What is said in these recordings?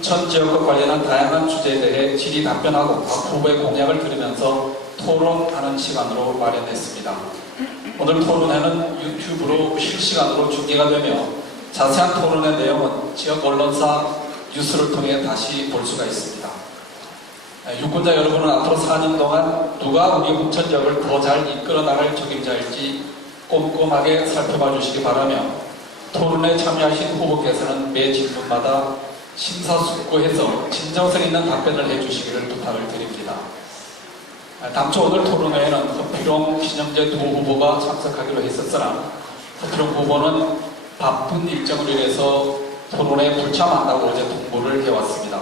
인천 지역과 관련한 다양한 주제에 대해 질의 답변하고 각 후보의 공약을 들으면서 토론하는 시간으로 마련했습니다. 오늘 토론회는 유튜브로 실시간으로 중계가 되며 자세한 토론의 내용은 지역 언론사 뉴스를 통해 다시 볼 수가 있습니다. 유권자 여러분은 앞으로 4년 동안 누가 우리 홍천 지역을 더 잘 이끌어 나갈 적임자일지 꼼꼼하게 살펴봐 주시기 바라며 토론에 참여하신 후보께서는 매 질문마다 심사숙고해서 진정성 있는 답변을 해주시기를 부탁을 드립니다. 당초 오늘 토론회에는 허필용, 신영재 두 후보가 참석하기로 했었으나 허필용 후보는 바쁜 일정으로 인해서 토론회에 불참한다고 어제 통보를 해왔습니다.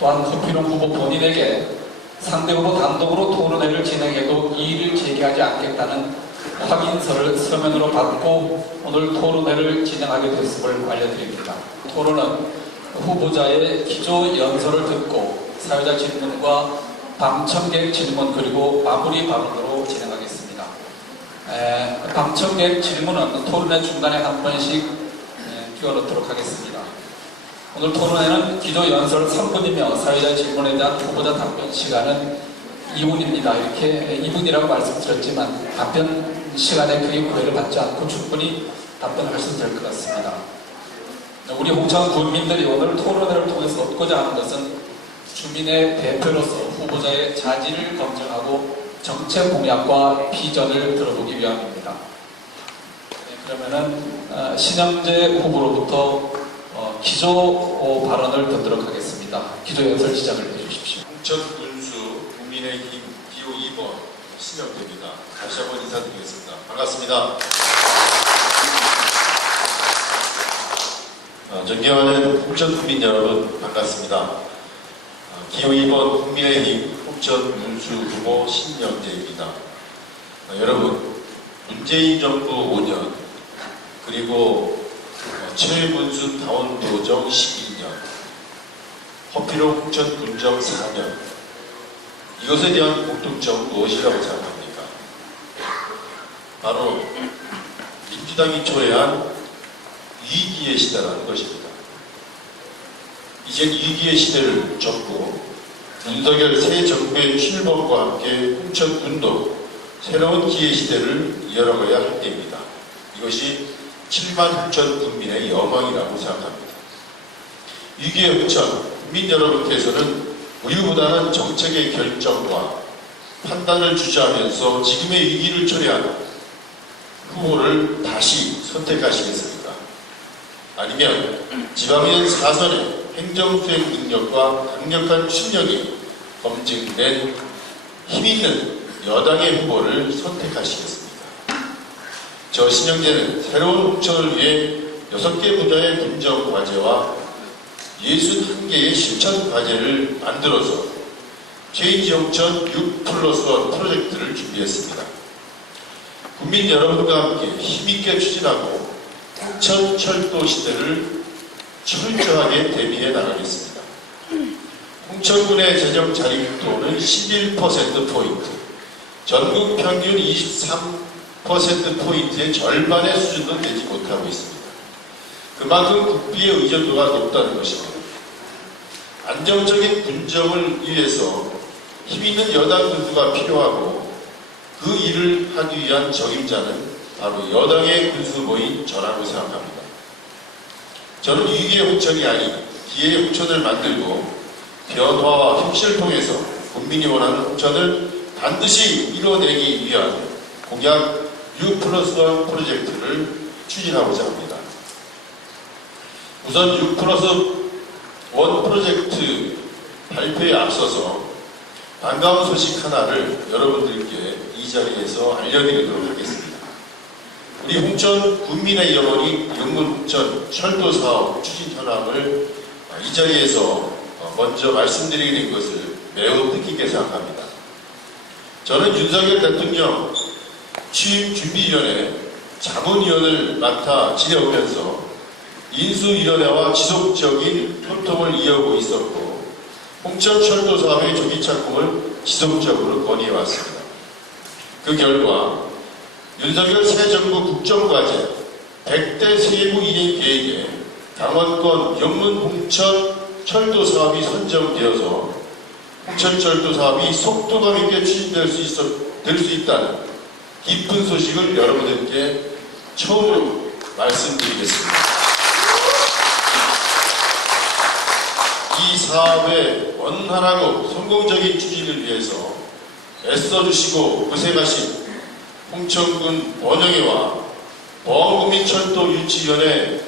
또한 허필용 후보 본인에게 상대 후보 단독으로 토론회를 진행해도 이의를 제기하지 않겠다는 확인서를 서면으로 받고 오늘 토론회를 진행하게 됐음을 알려드립니다. 토론은 후보자의 기조 연설을 듣고 사회자 질문과 방청객 질문 그리고 마무리 발언으로 진행하겠습니다. 방청객 질문은 토론회 중간에 한 번씩 끼워넣도록 하겠습니다. 오늘 토론회는 기조 연설 3분이며 사회자 질문에 대한 후보자 답변 시간은 2분입니다. 이렇게 2분이라고 말씀드렸지만 답변 시간에 크게 구애를 받지 않고 충분히 답변하셔도 될 것 같습니다. 우리 홍천 군민들이 오늘 토론회를 통해서 얻고자 하는 것은 주민의 대표로서 후보자의 자질을 검증하고 정책 공약과 비전을 들어보기 위함입니다. 그러면은 신영재 후보로부터 기조 발언을 듣도록 하겠습니다. 기조 연설 시작을 해주십시오. 홍천 군수 국민의힘 기호 2번 신영재입니다. 다시 한번 인사드리겠습니다. 반갑습니다. 존경하는 홍천 국민 여러분 반갑습니다. 기호 2번 국민의힘 홍천 군수 후보 신영재입니다. 여러분, 문재인 정부 5년 그리고 최문순 다운도정 11년 허필용 홍천 군정 4년 이것에 대한 공통점 무엇이라고 생각합니까? 바로 민주당이 초래한 위기의 시대라는 것입니다. 이젠 위기의 시대를 접고 윤석열 새 정부의 출범과 함께 홍천군도 새로운 기회 시대를 열어가야 할 때입니다. 이것이 7만 홍천 국민의 여망이라고 생각합니다. 위기의 홍천 국민 여러분께서는 우유보다는 정책의 결정과 판단을 주저하면서 지금의 위기를 초래한 후보를 다시 선택하시겠습니까? 아니면 지방의원 4선의 행정수행 능력과 강력한 출력이 검증된 힘있는 여당의 후보를 선택하시겠습니까? 저 신영재는 새로운 홍천을 위해 6개 분야의 군정과제와 61개의 실천과제를 만들어서 체인지 홍천 6+1 프로젝트를 준비했습니다. 국민 여러분과 함께 힘있게 추진하고 홍천 철도 시대를 철저하게 대비해 나가겠습니다. 홍천군의 재정 자립도는 11%포인트, 전국 평균 23%포인트의 절반의 수준도 되지 못하고 있습니다. 그만큼 국비의 의존도가 높다는 것입니다. 안정적인 군정을 위해서 힘있는 여당 군수가 필요하고 그 일을 하기 위한 적임자는 바로 여당의 군수모인 저라고 생각합니다. 저는 위기의 홍천이 아닌 기회의 홍천을 만들고 변화와 혁신을 통해서 국민이 원하는 홍천을 반드시 이뤄내기 위한 공약 6+1 프로젝트를 추진하고자 합니다. 우선 6+1 프로젝트 발표에 앞서서 반가운 소식 하나를 여러분들께 이 자리에서 알려드리도록 하겠습니다. 우리 홍천 군민의 영혼이 영문 홍천 철도 사업 추진 현황을 이 자리에서 먼저 말씀드리게 된 것을 매우 뜻깊게 생각합니다. 저는 윤석열 대통령 취임준비위원회 자문위원을 맡아 지내오면서 인수위원회와 지속적인 소통을 이어오고 있었고 홍천 철도 사업의 조기 착공을 지속적으로 건의해왔습니다. 그 결과 윤석열 새 정부 국정과제 100대 세부 이행 계획에 강원권 영문 홍천 철도 사업이 선정되어서 홍천철도 사업이 속도감 있게 추진될 수 있다는 기쁜 소식을 여러분들께 처음으로 말씀드리겠습니다. 이 사업의 원활하고 성공적인 추진을 위해서 애써주시고 고생하신 홍천군 원영회와 보안국민철도 유치위원회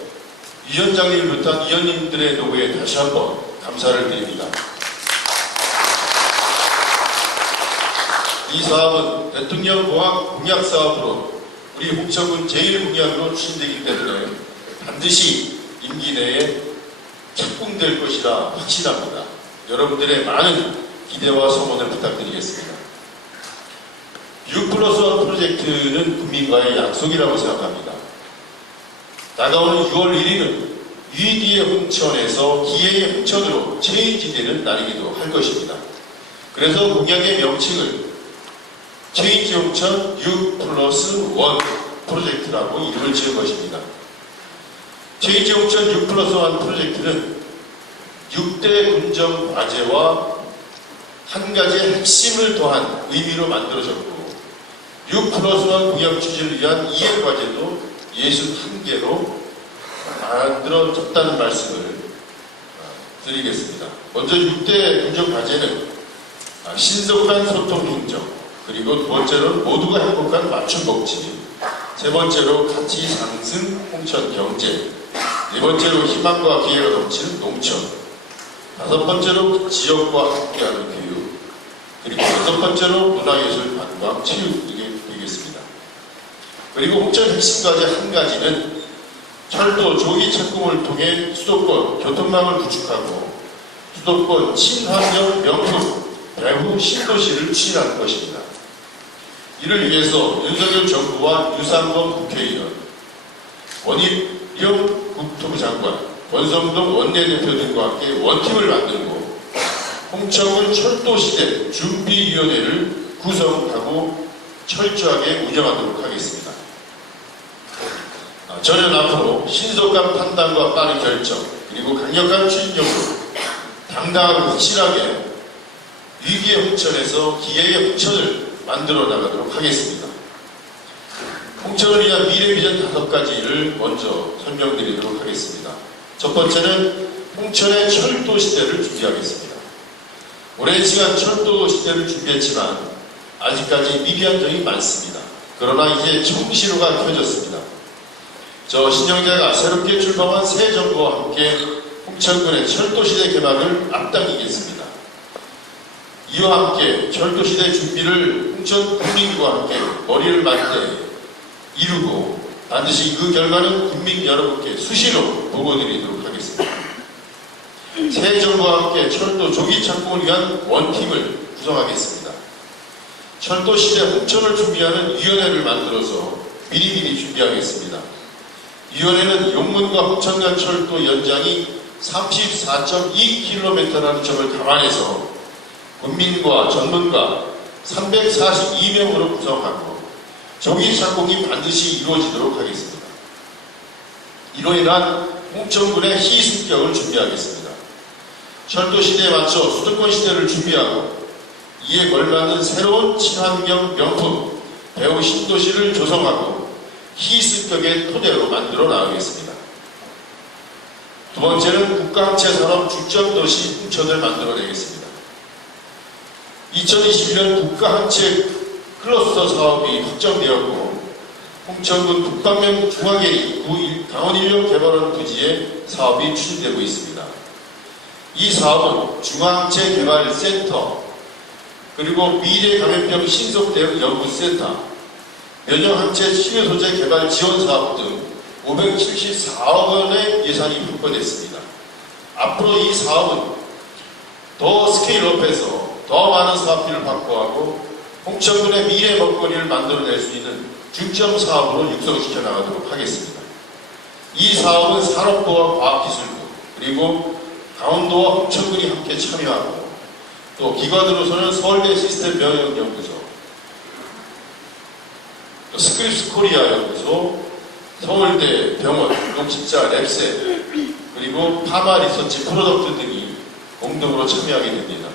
위원장님을 비롯한 위원님들의 노고에 다시 한번 감사를 드립니다. 이 사업은 대통령 공약 사업으로 우리 홍천군 제1공약으로 추진되기 때문에 반드시 임기 내에 착공될 것이라 확신합니다. 여러분들의 많은 기대와 성원을 부탁드리겠습니다. 6+1 프로젝트는 국민과의 약속이라고 생각합니다. 다가오는 6월 1일은 위기의 홍천에서 기회의 홍천으로 체인지되는 날이기도 할 것입니다. 그래서 공약의 명칭을 체인지 홍천 6+1 프로젝트라고 이름을 지은 것입니다. 체인지 홍천 6+1 프로젝트는 6대 군정 과제와 한 가지의 핵심을 더한 의미로 만들어졌고 6+1 공약 추진을 위한 이해 과제도 61개로 만들어졌다는 말씀을 드리겠습니다. 먼저 6대 군정 과제는 신속한 소통 행정, 그리고 두 번째로는 모두가 행복한 맞춤 복지, 세 번째로 가치 상승 홍천 경제, 네 번째로 희망과 기회가 넘치는 농촌, 다섯 번째로 지역과 함께하는 교육, 그리고 여섯 번째로 문화예술, 관광, 체육 이게 되겠습니다. 그리고 홍천 핵심 과제 한 가지는 철도 조기 착공을 통해 수도권 교통망을 구축하고 수도권 친환경 명품 배후 신도시를 추진하는 것입니다. 이를 위해서 윤석열 정부와 유상범 국회의원, 원희룡 국토부 장관, 권성동 원내대표 등과 함께 원팀을 만들고 홍천군 철도시대 준비위원회를 구성하고 철저하게 운영하도록 하겠습니다. 저는 앞으로 신속한 판단과 빠른 결정, 그리고 강력한 추진력으로 당당하고 확실하게 위기의 홍천에서 기회의 홍천을 만들어 나가도록 하겠습니다. 홍천을 위한 미래 비전 5가지를 먼저 설명드리도록 하겠습니다. 첫 번째는 홍천의 철도 시대를 준비하겠습니다. 오랜 시간 철도 시대를 준비했지만 아직까지 미비한 점이 많습니다. 그러나 이제 청시로가 켜졌습니다. 저 신영자가 새롭게 출범한 새 정부와 함께 홍천군의 철도시대 개막을 앞당기겠습니다. 이와 함께 철도시대 준비를 홍천 국민과 함께 머리를 맞대 이루고 반드시 그 결과는 국민 여러분께 수시로 보고드리도록 하겠습니다. 새 정부와 함께 철도 조기 착공을 위한 원팀을 구성하겠습니다. 철도시대 홍천을 준비하는 위원회를 만들어서 미리미리 준비하겠습니다. 위원회는 용문과 홍천 간 철도 연장이 34.2km라는 점을 감안해서 국민과 전문가 342명으로 구성하고 조기 착공이 반드시 이루어지도록 하겠습니다. 이로 인한 홍천군의 희승격을 준비하겠습니다. 철도 시대에 맞춰 수도권 시대를 준비하고 이에 걸맞는 새로운 친환경 명품 배후 신도시를 조성하고 희승격의 토대로 만들어 나가겠습니다. 두 번째는 국가항체 산업 중점도시 홍천을 만들어내겠습니다. 2021년 국가항체 클러스터 사업이 확정되었고 홍천군 북방면 중앙계리 강원인력 개발원 부지에 사업이 추진되고 있습니다. 이 사업은 중앙항체 개발센터, 그리고 미래 감염병 신속대응 연구센터, 면역항체 치료 소재 개발 지원 사업 등 574억 원의 예산이 확보됐습니다. 앞으로 이 사업은 더 스케일업해서 더 많은 사업비를 확보하고 홍천군의 미래 먹거리를 만들어낼 수 있는 중점 사업으로 육성시켜 나가도록 하겠습니다. 이 사업은 산업부와 과학기술부, 그리고 강원도와 홍천군이 함께 참여하고 또 기관으로서는 서울대 시스템 면역연구소, 또 스크립스 코리아 연구소, 서울대 병원, 농식자 랩셋, 그리고 파마 리서치 프로덕트 등이 공동으로 참여하게 됩니다.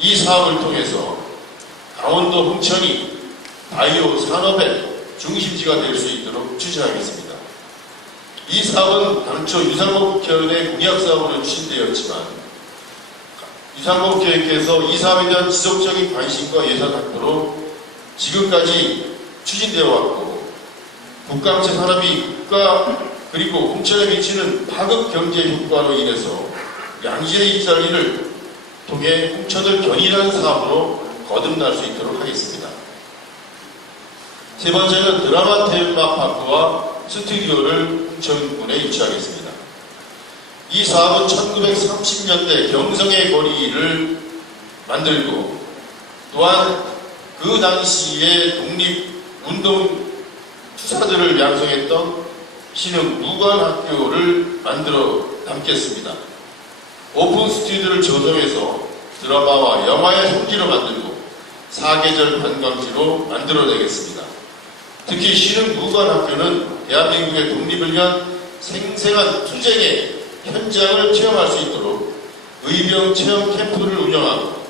이 사업을 통해서 강원도 홍천이 바이오 산업의 중심지가 될 수 있도록 추진하겠습니다. 이 사업은 당초 유상목계획의 공약사업으로 추진되었지만 유상목계획에서 이 사업에 대한 지속적인 관심과 예산 확보로 지금까지 추진되어 왔고 국감체 산업이 국가 그리고 홍천에 미치는 파급 경제 효과로 인해서 양질의 일자리를 통해 홍천을 견인하는 사업으로 거듭날 수 있도록 하겠습니다. 세 번째는 드라마 테마파크와 스튜디오를 홍천군에 유치하겠습니다. 이 사업은 1930년대 경성의 거리를 만들고 또한 그 당시에 독립운동 투사들을 양성했던 신흥 무관학교를 만들어 담겠습니다. 오픈 스튜디오를 조성해서 드라마와 영화의 성지로 만들고 사계절 관광지로 만들어내겠습니다. 특히 신흥 무관학교는 대한민국의 독립을 위한 생생한 투쟁의 현장을 체험할 수 있도록 의병 체험 캠프를 운영하고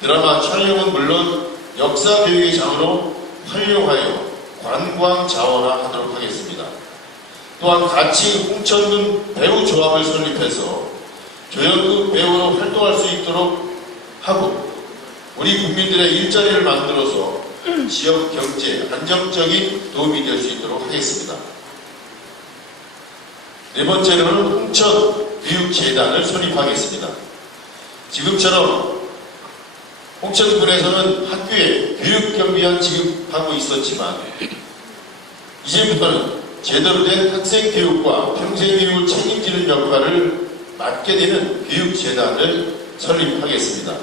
드라마 촬영은 물론 역사 교육의 장으로 활용하여 관광 자원화하도록 하겠습니다. 또한 같이 홍천군 배우 조합을 설립해서 조연극 배우로 활동할 수 있도록 하고 우리 국민들의 일자리를 만들어서 지역 경제 안정적인 도움이 될 수 있도록 하겠습니다. 네 번째로는 홍천교육재단을 설립하겠습니다. 지금처럼 홍천군에서는 학교에 교육경비원 지급하고 있었지만 이제부터는 제대로 된 학생교육과 평생교육을 책임지는 역할을 맡게 되는 교육재단을 설립하겠습니다.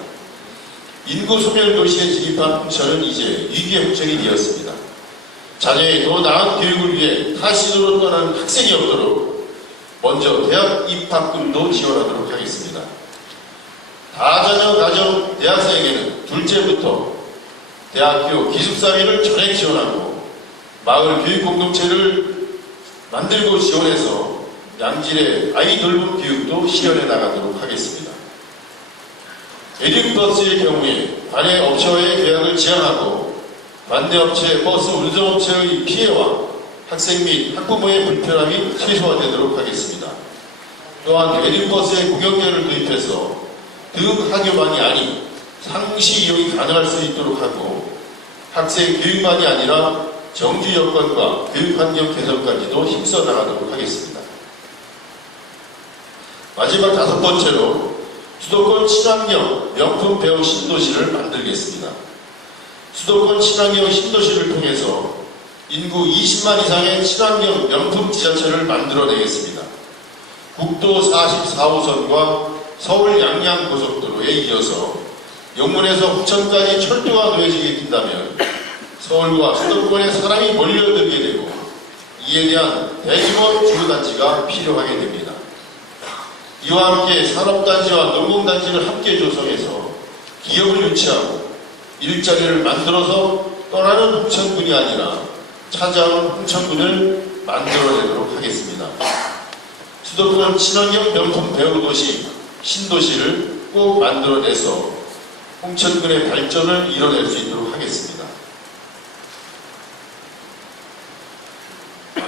인구 소멸 도시에 진입한 홍천은 이제 위기의 홍천이 되었습니다. 자녀의 더 나은 교육을 위해 타시도로 떠나는 학생이 없도록 먼저 대학 입학금도 지원하도록 하겠습니다. 다자녀 가정 대학생에게는 둘째부터 대학교 기숙사비를 전액 지원하고 마을 교육공동체를 만들고 지원해서 양질의 아이 돌봄 교육도 실현해 나가도록 하겠습니다. 에듀버스의 경우에 관내 업체와의 계약을 지향하고 관내 업체 버스 운송업체의 피해와 학생 및 학부모의 불편함이 최소화되도록 하겠습니다. 또한 에듀버스의 공영제를 도입해서 등하교만이 아닌 상시 이용이 가능할 수 있도록 하고 학생 교육만이 아니라 정주 여건과 교육환경 개선까지도 힘써 나가도록 하겠습니다. 마지막 다섯 번째로 수도권 친환경 명품 배우 신도시를 만들겠습니다. 수도권 친환경 신도시를 통해서 인구 20만 이상의 친환경 명품 지자체를 만들어내겠습니다. 국도 44호선과 서울 양양고속도로에 이어서 영문에서 후천까지 철도가 놓여지게 된다면 서울과 수도권에 사람이 몰려들게 되고 이에 대한 대규모 주거단지가 필요하게 됩니다. 이와 함께 산업단지와 농공단지를 함께 조성해서 기업을 유치하고 일자리를 만들어서 떠나는 홍천군이 아니라 찾아온 홍천군을 만들어내도록 하겠습니다. 수도권 친환경 명품 배우도시 신도시를 꼭 만들어내서 홍천군의 발전을 이뤄낼 수 있도록 하겠습니다.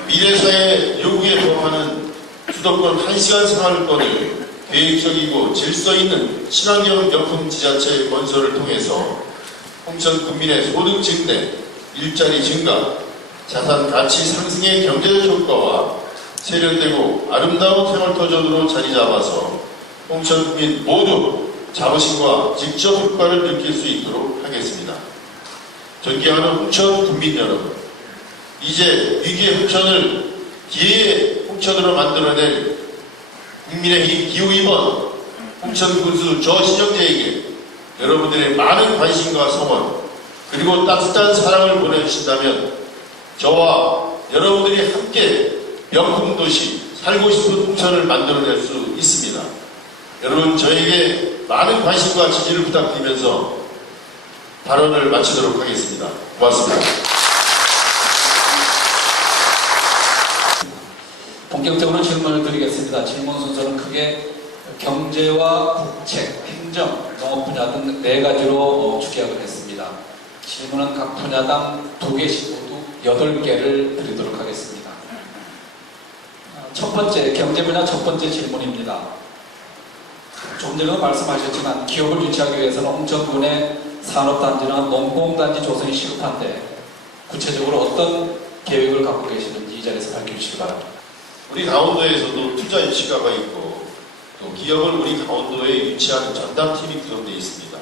미래사회 요구에 부합하는 수도권 1시간 생활권을 계획적이고 질서 있는 친환경 명품 지자체 건설을 통해서 홍천 군민의 소득 증대, 일자리 증가, 자산 가치 상승의 경제적 효과와 세련되고 아름다운 생활터전으로 자리 잡아서 홍천 국민 모두 자부심과 직접 효과를 느낄 수 있도록 하겠습니다. 존경하는 홍천 국민 여러분, 이제 위기의 홍천을 기회의 홍천으로 만들어낼 국민의 기후 2번 홍천 군수 저신영재에게 여러분들의 많은 관심과 성원 그리고 따뜻한 사랑을 보내주신다면 저와 여러분들이 함께 명품 도시 살고 싶은 홍천을 만들어낼 수 있습니다. 여러분 저에게 많은 관심과 지지를 부탁드리면서 발언을 마치도록 하겠습니다. 고맙습니다. 본격적으로 질문을 드리겠습니다. 질문 순서는 크게 경제와 국책, 행정, 농업 분야 등 4가지로 주기학을 했습니다. 질문은 각 분야당 2개씩 모두 8개를 드리도록 하겠습니다. 첫 번째, 경제 분야 첫 번째 질문입니다. 조금 전에도 말씀하셨지만 기업을 유치하기 위해서는 홍천군의 산업단지나 농공단지 조성이 시급한데 구체적으로 어떤 계획을 갖고 계시는지 이 자리에서 밝혀주시기 바랍니다. 우리 강원도에서도 투자 유치가가 있고 또 기업을 우리 강원도에 유치하는 전담팀이 구성되어 있습니다.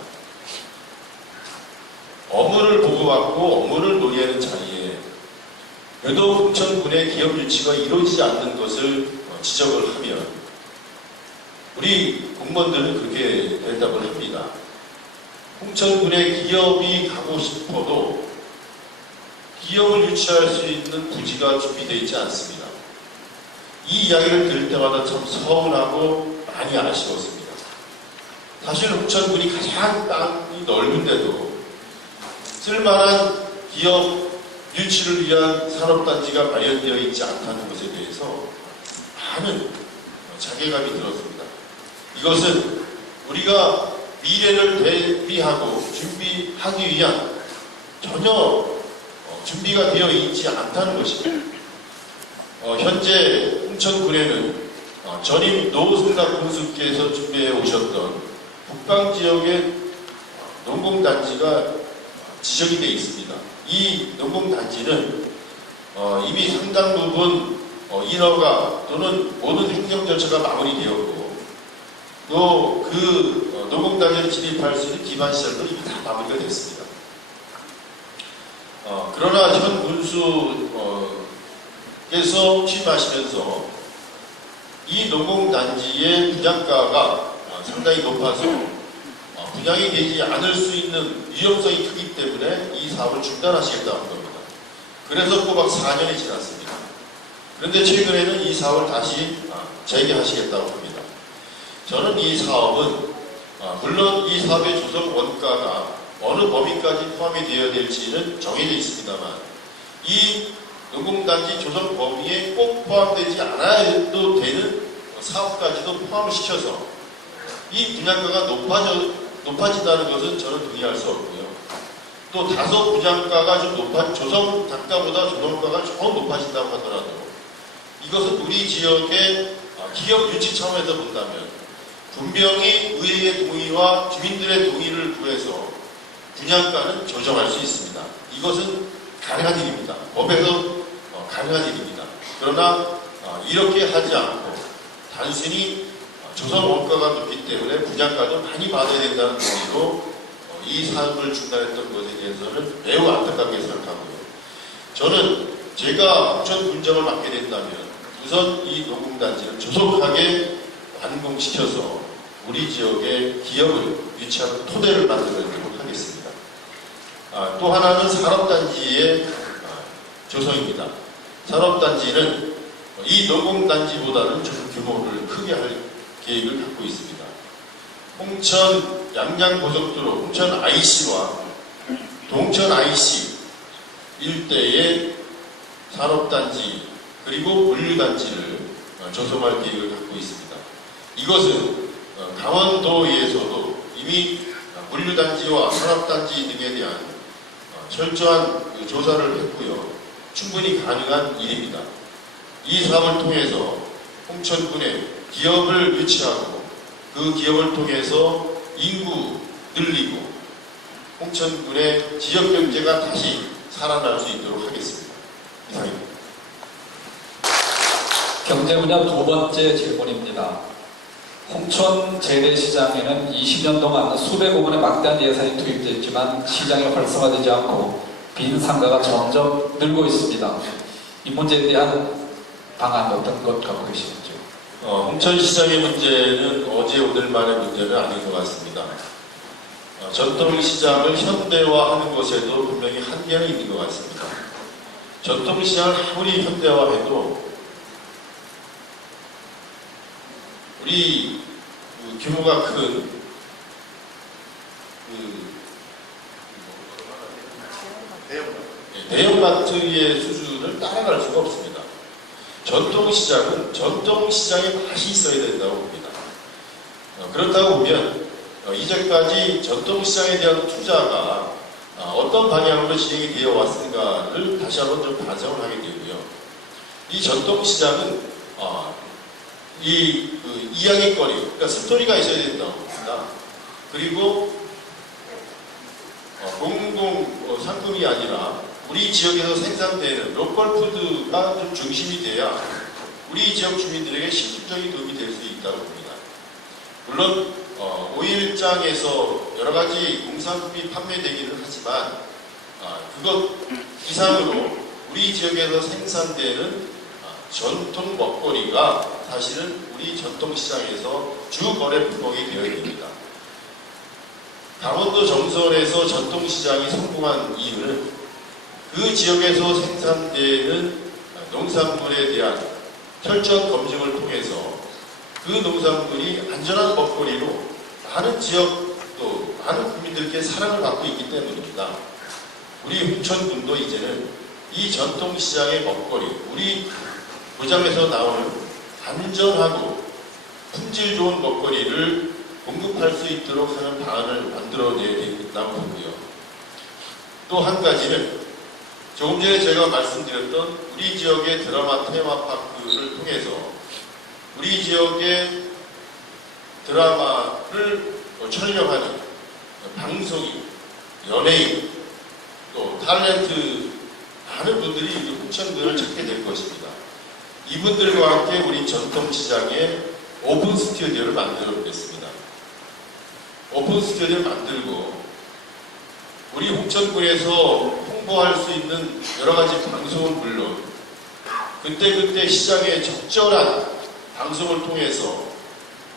업무를 보고받고 업무를 논의하는 자리에 그래도 홍천군의 기업 유치가 이루어지지 않는 것을 지적을 하면 우리 공무원들은 그렇게 대답을 합니다. 홍천군에 기업이 가고 싶어도 기업을 유치할 수 있는 부지가 준비되어 있지 않습니다. 이 이야기를 들을 때마다 참 서운하고 많이 아쉬웠습니다. 사실 홍천군이 가장 땅이 넓은데도 쓸만한 기업 유치를 위한 산업단지가 마련되어 있지 않다는 것에 대해서 많은 자괴감이 들었습니다. 이것은 우리가 미래를 대비하고 준비하기 위한 전혀 준비가 되어 있지 않다는 것입니다. 현재 홍천군에는 전임 노승락 군수께서 준비해 오셨던 북방지역의 농공단지가 지정이 되어 있습니다. 이 농공단지는 이미 상당 부분 인허가 또는 모든 행정 절차가 마무리되었고 또 그 농공단지를 진입할 수 있는 기반 시설도 이미 다 마무리가 됐습니다. 그러나 현 군수께서 취임하시면서 이 농공단지의 분양가가 상당히 높아서 분양이 되지 않을 수 있는 위험성이 크기 때문에 이 사업을 중단하시겠다고 한 겁니다. 그래서 꼬박 4년이 지났습니다. 그런데 최근에는 이 사업을 다시 재개하시겠다고 합니다. 저는 이 사업은 물론 이 사업의 조성 원가가 어느 범위까지 포함이 되어야 될지는 정해져 있습니다만 이 농공단지 조성 범위에 꼭 포함되지 않아도 되는 사업까지도 포함을 시켜서 이 분양가가 높아진다는 것은 저는 동의할 수 없고요. 또 다소 분양가가 좀 조성 단가보다 조성가가 조금 높아진다고 하더라도 이것은 우리 지역의 기업 유치 차원에서 본다면 분명히 의회의 동의와 주민들의 동의를 구해서 분양가는 조정할 수 있습니다. 이것은 가능한 일입니다. 법에서 가능한 일입니다. 그러나 이렇게 하지 않고 단순히 조성 원가가 높기 때문에 분양가도 많이 받아야 된다는 논리로 이 사업을 중단했던 것에 대해서는 매우 안타깝게 생각하고요. 저는 제가 홍천 군정을 맡게 된다면 우선 이 농공단지를 조속하게 완공시켜서 우리 지역의 기업을 유치하는 토대를 만들도록 하겠습니다. 또 하나는 산업단지의 조성입니다. 산업단지는 이 농공단지보다는 좀 규모를 크게 할 계획을 갖고 있습니다. 홍천 양양고속도로 홍천 IC와 동천 IC 일대의 산업단지 그리고 물류단지를 조성할 계획을 갖고 있습니다. 이것은 강원도에서도 이미 물류단지와 산업단지 등에 대한 철저한 조사를 했고요. 충분히 가능한 일입니다. 이 사업을 통해서 홍천군에 기업을 유치하고 그 기업을 통해서 인구 늘리고 홍천군의 지역 경제가 다시 살아날 수 있도록 하겠습니다. 이상입니다. 경제 분야 두 번째 질문입니다. 홍천 재래시장에는 20년 동안 수백억 원의 막대한 예산이 투입됐지만 시장이 활성화되지 않고 빈 상가가 점점 늘고 있습니다. 이 문제에 대한 방안 어떤 것 갖고 계시는지요? 홍천시장의 문제는 어제 오늘만의 문제는 아닌 것 같습니다. 전통시장을 현대화하는 것에도 분명히 한계는 있는 것 같습니다. 전통시장을 아무리 현대화해도 우리 규모가 큰 대형마트의 수준을 따라갈 수가 없습니다. 전통시장은 전통시장의 맛이 있어야 된다고 봅니다. 그렇다고 보면 이제까지 전통시장에 대한 투자가 어떤 방향으로 진행이 되어 왔는가를 다시 한번 좀 반성을 하게 되고요. 이 전통시장은 이야기거리, 그러니까 스토리가 있어야 된다고 봅니다. 그리고 공공 상품이 아니라 우리 지역에서 생산되는 로컬 푸드가 좀 중심이 돼야 우리 지역 주민들에게 실질적인 도움이 될 수 있다고 봅니다. 물론 오일장에서 여러 가지 공산품이 판매되기는 하지만 그것 이상으로 우리 지역에서 생산되는 전통 먹거리가 사실은 우리 전통시장에서 주 거래 품목이 되어야 됩니다. 강원도 정선에서 전통시장이 성공한 이유는 그 지역에서 생산되는 농산물에 대한 철저한 검증을 통해서 그 농산물이 안전한 먹거리로 많은 지역 또 많은 국민들께 사랑을 받고 있기 때문입니다. 우리 홍천군도 이제는 이 전통시장의 먹거리, 우리 고장에서 나오는 안전하고 품질 좋은 먹거리를 공급할 수 있도록 하는 방안을 만들어내야 된다고 보고요. 또 한 가지는 조금 전에 제가 말씀드렸던 우리 지역의 드라마 테마파크를 통해서 우리 지역의 드라마를 촬영하는 방송인, 연예인, 또 탤런트 많은 분들이 홍천군을 찾게 될 것입니다. 이분들과 함께 우리 전통시장에 오픈 스튜디오를 만들어 보겠습니다. 오픈 스튜디오를 만들고 우리 홍천군에서 홍보할 수 있는 여러 가지 방송은 물론 그때그때 시장에 적절한 방송을 통해서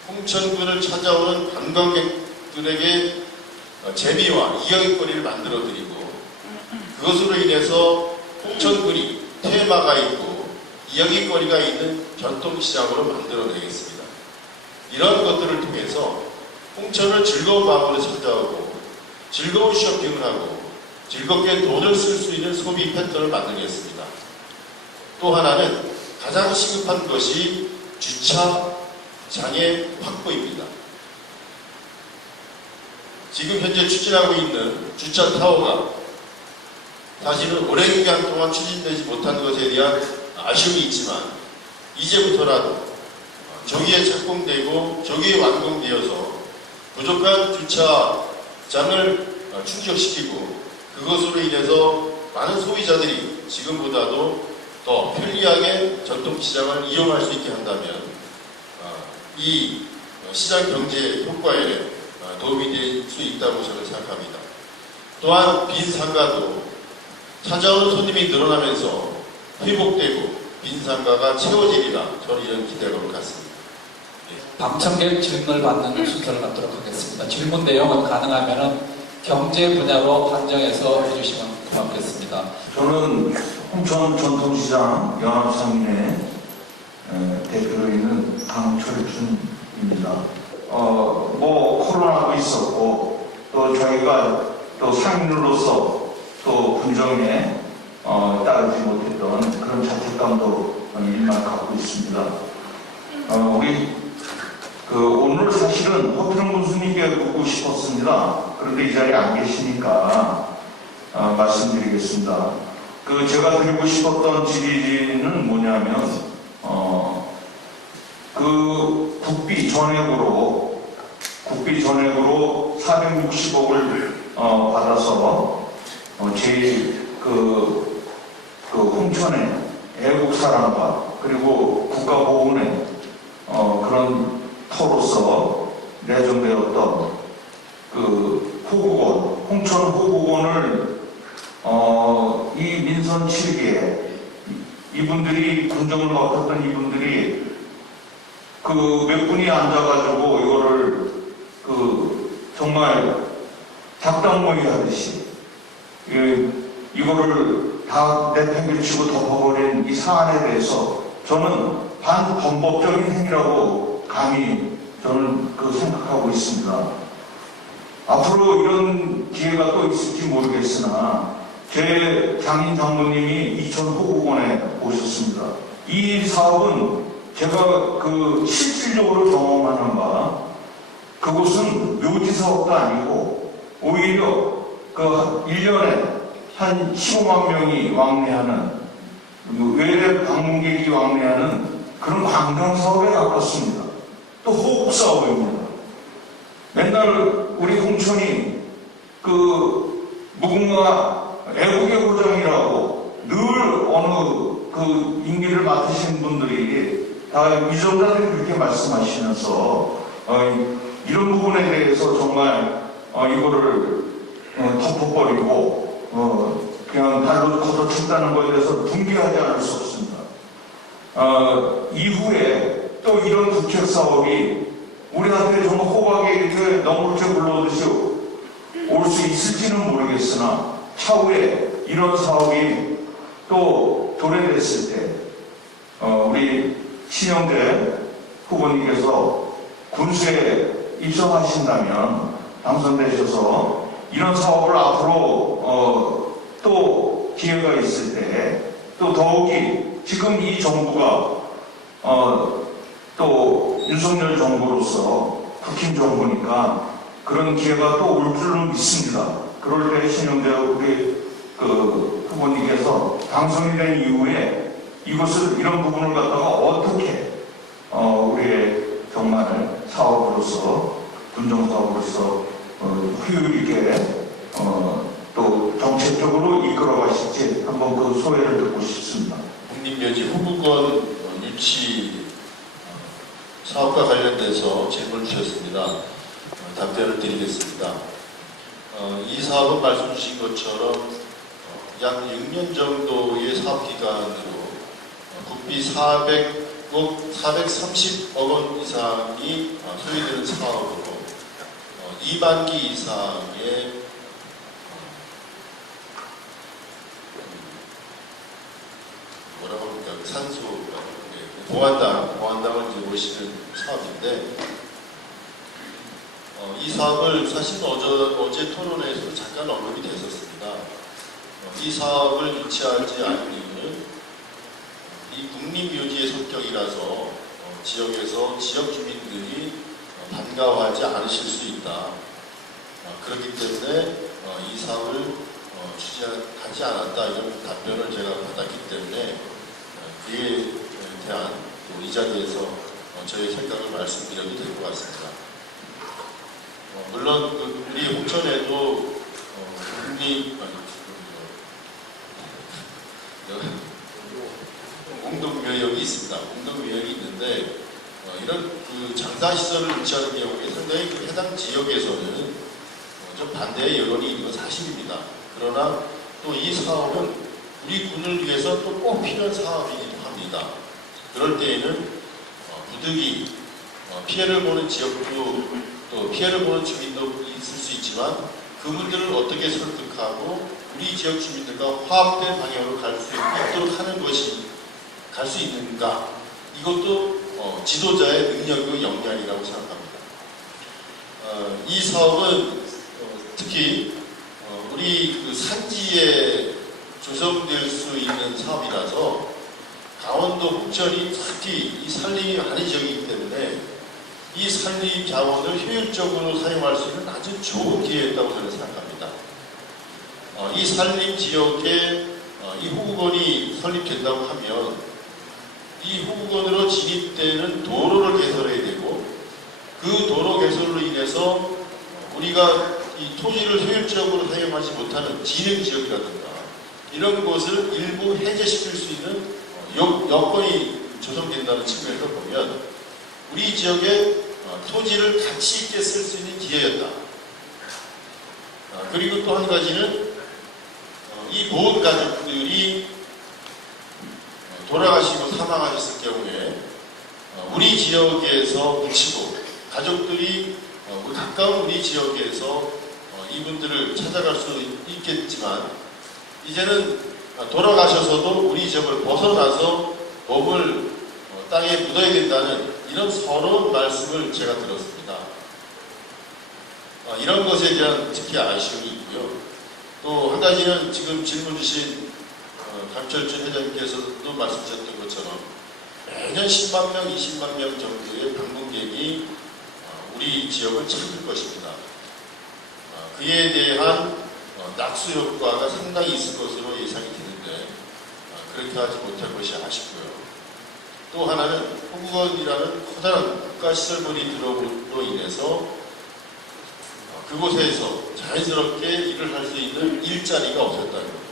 홍천군을 찾아오는 관광객들에게 재미와 이야기거리를 만들어 드리고 그것으로 인해서 홍천군이 테마가 있고 이야기거리가 있는 전통시장으로 만들어내겠습니다. 이런 것들을 통해서 홍천을 즐거운 마음으로 찾아오고 즐거운 쇼핑을 하고 즐겁게 돈을 쓸 수 있는 소비 패턴을 만들겠습니다. 또 하나는 가장 시급한 것이 주차장의 확보입니다. 지금 현재 추진하고 있는 주차 타워가 사실은 오랜 기간 동안 추진되지 못한 것에 대한 아쉬움이 있지만 이제부터라도 조기에 착공되고 조기에 완공되어서 부족한 주차장을 충족시키고 그것으로 인해서 많은 소비자들이 지금보다도 더 편리하게 전통시장을 이용할 수 있게 한다면 이 시장 경제 효과에 도움이 될 수 있다고 저는 생각합니다. 또한 빈 상가도 찾아오는 손님이 늘어나면서 회복되고 빈 상가가 채워지리라 저는 이런 기대감을 갖습니다. 방청객 질문을 받는 순서를 갖도록 하겠습니다. 질문 내용은 가능하면 경제 분야로 판정해서 해주시면 고맙겠습니다. 저는 홍천 전통시장 연합상인회 대표로 있는 강철준입니다. 코로나도 있었고 또 저희가 또 상인으로서 또 분정에 따르지 못했던 그런 자책감도 일만 갖고 있습니다. 오늘 사실은 허필영 군수님께 묻고 싶었습니다. 그런데 이 자리에 안 계시니까 말씀드리겠습니다. 제가 드리고 싶었던 질의는 뭐냐면 국비 전액으로 460억을 받아서 제일 홍천의 애국사랑과 그리고 국가보훈의 그런 터로서 내정되었던 호국원, 홍천 호국원을 이 민선 7기에 이분들이 군정을 맡았던 이분들이 몇 분이 앉아가지고 이거를 정말 작당모의 하듯이 이거를 다 내팽개치고 덮어버린 이 사안에 대해서 저는 반헌법적인 행위라고 감히 저는 생각하고 있습니다. 앞으로 이런 기회가 또 있을지 모르겠으나 제 장인 장모님이 이천 호국원에 오셨습니다. 이 사업은 제가 실질적으로 경험하는 바 그곳은 묘지 사업도 아니고 오히려 그 1년에 한 15만 명이 왕래하는 외래 방문객이 왕래하는 그런 관광 사업에 가깝습니다. 또 호흡 사업입니다. 맨날 우리 홍천이 그 무궁화 애국의 고장이라고 늘 어느 그 임기를 맡으신 분들이 다 위정자들이 그렇게 말씀하시면서 이런 부분에 대해서 정말 이거를 덮어버리고 그냥 발로 걷어쳤다는 것에 대해서 분개하지 않을 수 없습니다. 이후에 또 이런 국책 사업이 우리한테 정말 호박에 이렇게 너물째 불러오듯이 올 수 있을지는 모르겠으나 차후에 이런 사업이 또 도래됐을 때 우리 신영대 후보님께서 군수에 입성하신다면 당선되셔서 이런 사업을 앞으로 또 기회가 있을 때 또 더욱이 지금 이 정부가 또 윤석열 정부로서 국힘 정부니까 그런 기회가 또 올 줄로 믿습니다. 그럴 때 신영대 우리 그 후보님께서 당선이 된 이후에 이것을 이런 부분을 갖다가 어떻게 우리의 정말 사업으로서 군정 사업으로서 효율 있게 또 정책적으로 이끌어 가실지 한번 그 소회를 듣고 싶습니다. 국립묘지 후보권 유치 사업과 관련돼서 질문을 주셨습니다. 답변을 드리겠습니다. 이 사업은 말씀 주신 것처럼 약 6년 정도의 사업 기간으로 국비 430억 원 이상이 소요되는 사업으로 2만 기 이상의 뭐라고 합니까? 산소 보안당을 이제 모시는 사업인데 이 사업을 사실 어제 토론회에서 잠깐 언급이 됐었습니다. 이 사업을 유치하지 않은 이유는 이 국립묘지의 성격이라서 지역에서 지역 주민들이 반가워하지 않으실 수 있다. 그렇기 때문에 이 사업을 추진하지 않았다 이런 답변을 제가 받았기 때문에 그에 대한 또 이 자리에서 저의 생각을 말씀드려도 될 것 같습니다. 물론 우리 홍천에도 공동묘역이 있습니다. 공동묘역이 있는데 이런 그 장사시설을 유치하는 경우에 상당히 그 해당 지역에서는 좀 반대의 여론이 있는 건 사실입니다. 그러나 또 이 사업은 우리 군을 위해서 또 꼭 필요한 사업이기도 합니다. 그럴 때에는 부득이 피해를 보는 지역도 또 피해를 보는 주민도 있을 수 있지만 그분들을 어떻게 설득하고 우리 지역 주민들과 화합된 방향으로 갈 수 있도록 하는 것이 갈 수 있는가, 이것도 지도자의 능력이고 역량이라고 생각합니다. 이 사업은 특히 우리 그 산지에 조성될 수 있는 사업이라서 강원도 북전이 특히 이 산림이 많은 지역이기 때문에 이 산림 자원을 효율적으로 사용할 수 있는 아주 좋은 기회였다고 저는 생각합니다. 이 산림 지역에 이 호구건이 설립된다고 하면 이 호구건으로 진입되는 도로를 개설해야 되고 그 도로 개설로 인해서 우리가 이 토지를 효율적으로 사용하지 못하는 진흥 지역이라든가 이런 것을 일부 해제시킬 수 있는 여건이 조성된다는 측면에서 보면 우리 지역의 토지를 가치 있게 쓸 수 있는 기회였다. 그리고 또 한 가지는 이 모든 가족들이 돌아가시고 사망하셨을 경우에 우리 지역에서 묻히고 가족들이 가까운 우리 지역에서 이분들을 찾아갈 수 있겠지만 이제는 돌아가셔서도 우리 지역을 벗어나서 몸을 땅에 묻어야 된다는 이런 서러운 말씀을 제가 들었습니다. 이런 것에 대한 특히 아쉬움이 있고요. 또 한 가지는 지금 질문 주신 강철준 회장님께서도 말씀하셨던 것처럼 매년 10만 명, 20만 명 정도의 방문객이 우리 지역을 찾을 것입니다. 그에 대한 낙수 효과가 상당히 있을 것으로 예상이 되는데 그렇게 하지 못할 것이 아쉽고요. 또 하나는 호국원이라는 커다란 국가시설물이 들어옴으로 인해서 그곳에서 자연스럽게 일을 할 수 있는 일자리가 없었다는 것.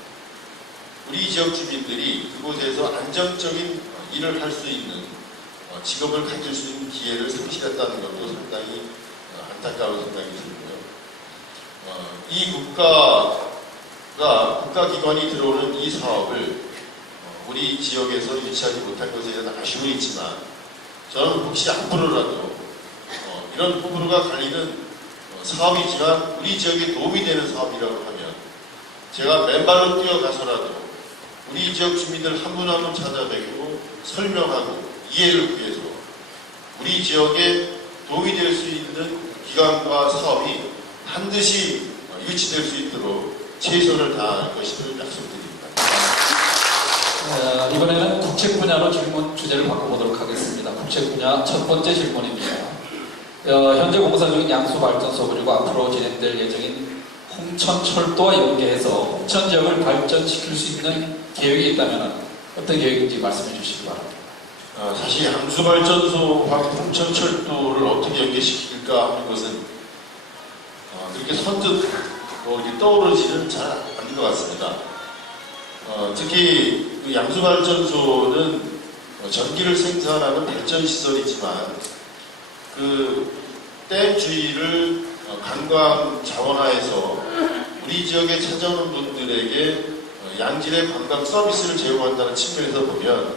우리 지역 주민들이 그곳에서 안정적인 일을 할 수 있는 직업을 가질 수 있는 기회를 상실했다는 것도 상당히 안타까운 생각이 들고요. 이 국가기관이 들어오는 이 사업을 우리 지역에서 유치하지 못할 것에 대한 아쉬움이 있지만 저는 혹시 앞으로라도 이런 호불호가 갈리는 사업이지만 우리 지역에 도움이 되는 사업이라고 하면 제가 맨발로 뛰어가서라도 우리 지역 주민들 한 분 한 분 찾아뵙고 설명하고 이해를 구해서 우리 지역에 도움이 될 수 있는 기관과 사업이 반드시 유치될 수 있도록 최선을 다할 것임을 약속드립니다. 이번에는 국책 분야로 질문 주제를 바꿔보도록 하겠습니다. 국책 분야 첫 번째 질문입니다. 현재 공사 중인 양수발전소 그리고 앞으로 진행될 예정인 홍천철도와 연계해서 홍천 지역을 발전시킬 수 있는 계획이 있다면 어떤 계획인지 말씀해 주시기 바랍니다. 사실 양수발전소와 홍천철도를 어떻게 연계시킬까 하는 것은 그렇게 선뜻 이렇게 떠오르지는 잘 않는 것 같습니다. 특히 그 양수발전소는 전기를 생산하는 발전시설이지만 그 댐 주위를 관광 자원화해서 우리 지역에 찾아오는 분들에게 양질의 관광 서비스를 제공한다는 측면에서 보면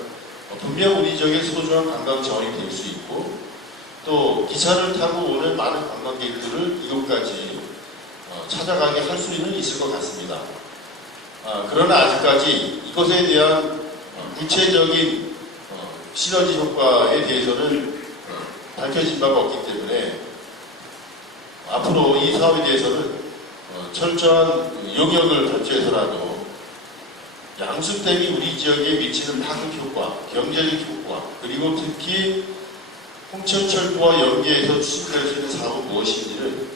분명 우리 지역의 소중한 관광 자원이 될 수 있고 또 기차를 타고 오는 많은 관광객들을 이곳까지 찾아가게 할 수는 있을 것 같습니다. 그러나 아직까지 이것에 대한 구체적인 시너지 효과에 대해서는 밝혀진 바가 없기 때문에 앞으로 이 사업에 대해서는 철저한 용역을 발주해서라도 양수댐이 우리 지역에 미치는 파급 효과, 경제적 효과, 그리고 특히 홍천철도와 연계해서 추진될 수 있는 사업은 무엇인지를